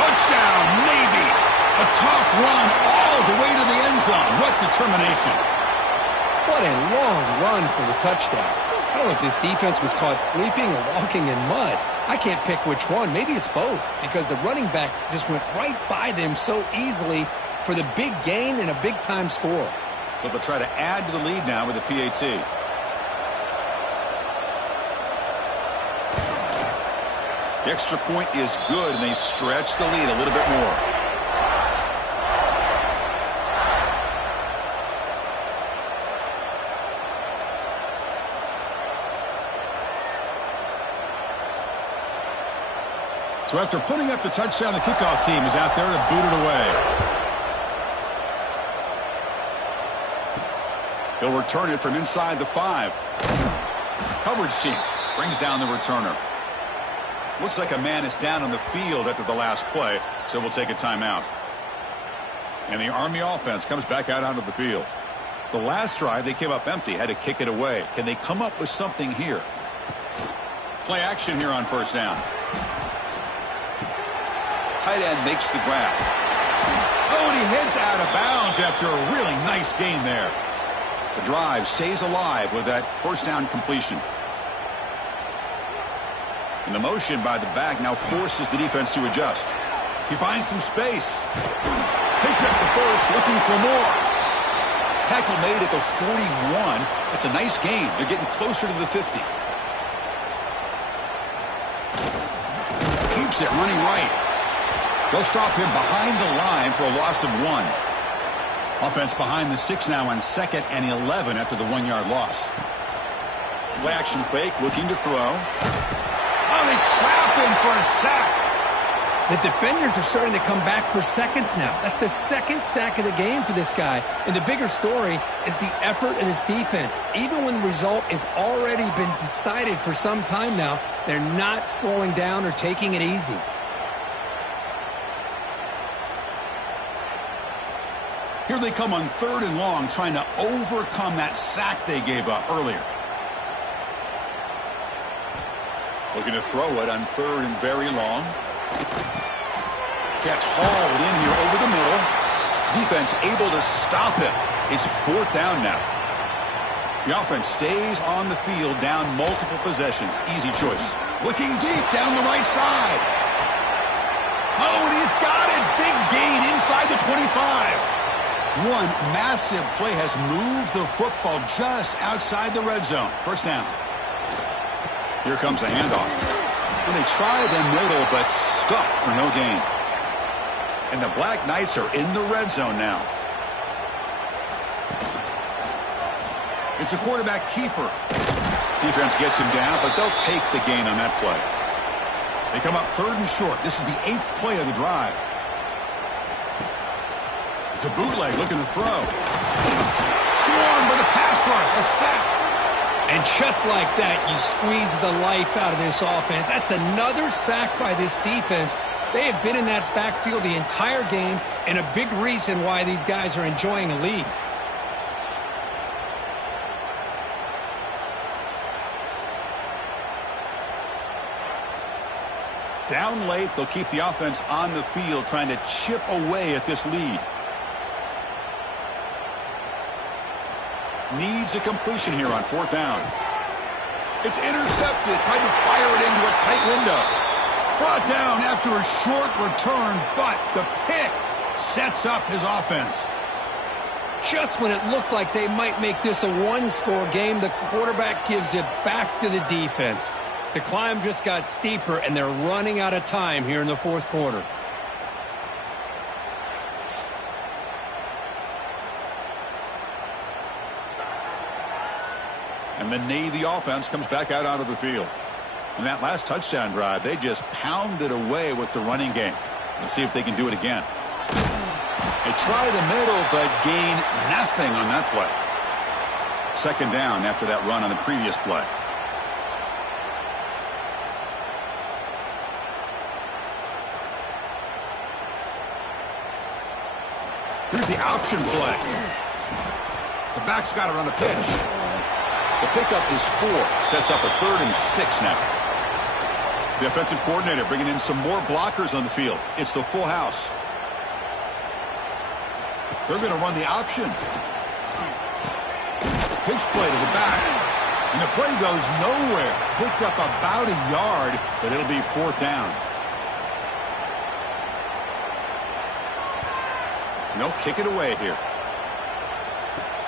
Touchdown, Navy. A tough run all the way to the end zone. What determination. What a long run for the touchdown. I don't know if this defense was caught sleeping or walking in mud. I can't pick which one. Maybe it's both, because the running back just went right by them so easily for the big gain and a big-time score. So they'll try to add to the lead now with a PAT. The extra point is good, and they stretch the lead a little bit more. So after putting up the touchdown, the kickoff team is out there to boot it away. He'll return it from inside the 5. Coverage team brings down the returner. Looks like a man is down on the field after the last play, so we'll take a timeout. And the Army offense comes back out onto the field. The last drive, they came up empty, had to kick it away. Can they come up with something here? Play action here on first down. Tight end makes the grab. Oh, and he heads out of bounds after a really nice gain there. The drive stays alive with that first down completion. And the motion by the back now forces the defense to adjust. He finds some space. Picks up the first, looking for more. Tackle made at the 41. It's a nice gain. They're getting closer to the 50. Keeps it running right. They'll stop him behind the line for a loss of 1. Offense behind the 6 now on 2nd and 11 after the 1-yard loss. Play action fake, looking to throw. Oh, they trap him for a sack. The defenders are starting to come back for seconds now. That's the 2nd sack of the game for this guy. And the bigger story is the effort of this defense. Even when the result has already been decided for some time now, they're not slowing down or taking it easy. Here they come on 3rd and long, trying to overcome that sack they gave up earlier. Looking to throw it on 3rd and very long. Catch hauled in here over the middle. Defense able to stop it. It's 4th down now. The offense stays on the field, down multiple possessions. Easy choice. Looking deep down the right side. Oh, and he's got it. Big gain inside the 25. One massive play has moved the football just outside the red zone. First down. Here comes the handoff. And they try the middle, but stuffed for no gain. And the Black Knights are in the red zone now. It's a quarterback keeper. Defense gets him down, but they'll take the gain on that play. They come up 3rd and short. This is the 8th play of the drive. It's a bootleg looking to throw. Swarmed by the pass rush. A sack. And just like that, you squeeze the life out of this offense. That's another sack by this defense. They have been in that backfield the entire game, and a big reason why these guys are enjoying a lead. Down late, they'll keep the offense on the field, trying to chip away at this lead. Needs a completion here on 4th down. It's intercepted. Tried to fire it into a tight window. Brought down after a short return, but the pick sets up his offense. Just when it looked like they might make this a one-score game, the quarterback gives it back to the defense. The climb just got steeper, and they're running out of time here in the 4th quarter. And the Navy offense comes back out onto the field. In that last touchdown drive, they just pounded away with the running game. Let's see if they can do it again. They try the middle, but gain nothing on that play. 2nd down after that run on the previous play. Here's the option play. The back's got it on the pitch. The pickup is 4. Sets up a 3rd and 6 now. The offensive coordinator bringing in some more blockers on the field. It's the full house. They're going to run the option. Pitch play to the back. And the play goes nowhere. Picked up about a yard, but it'll be 4th down. And they'll kick it away here.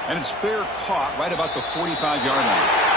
And it's fair caught right about the 45-yard line.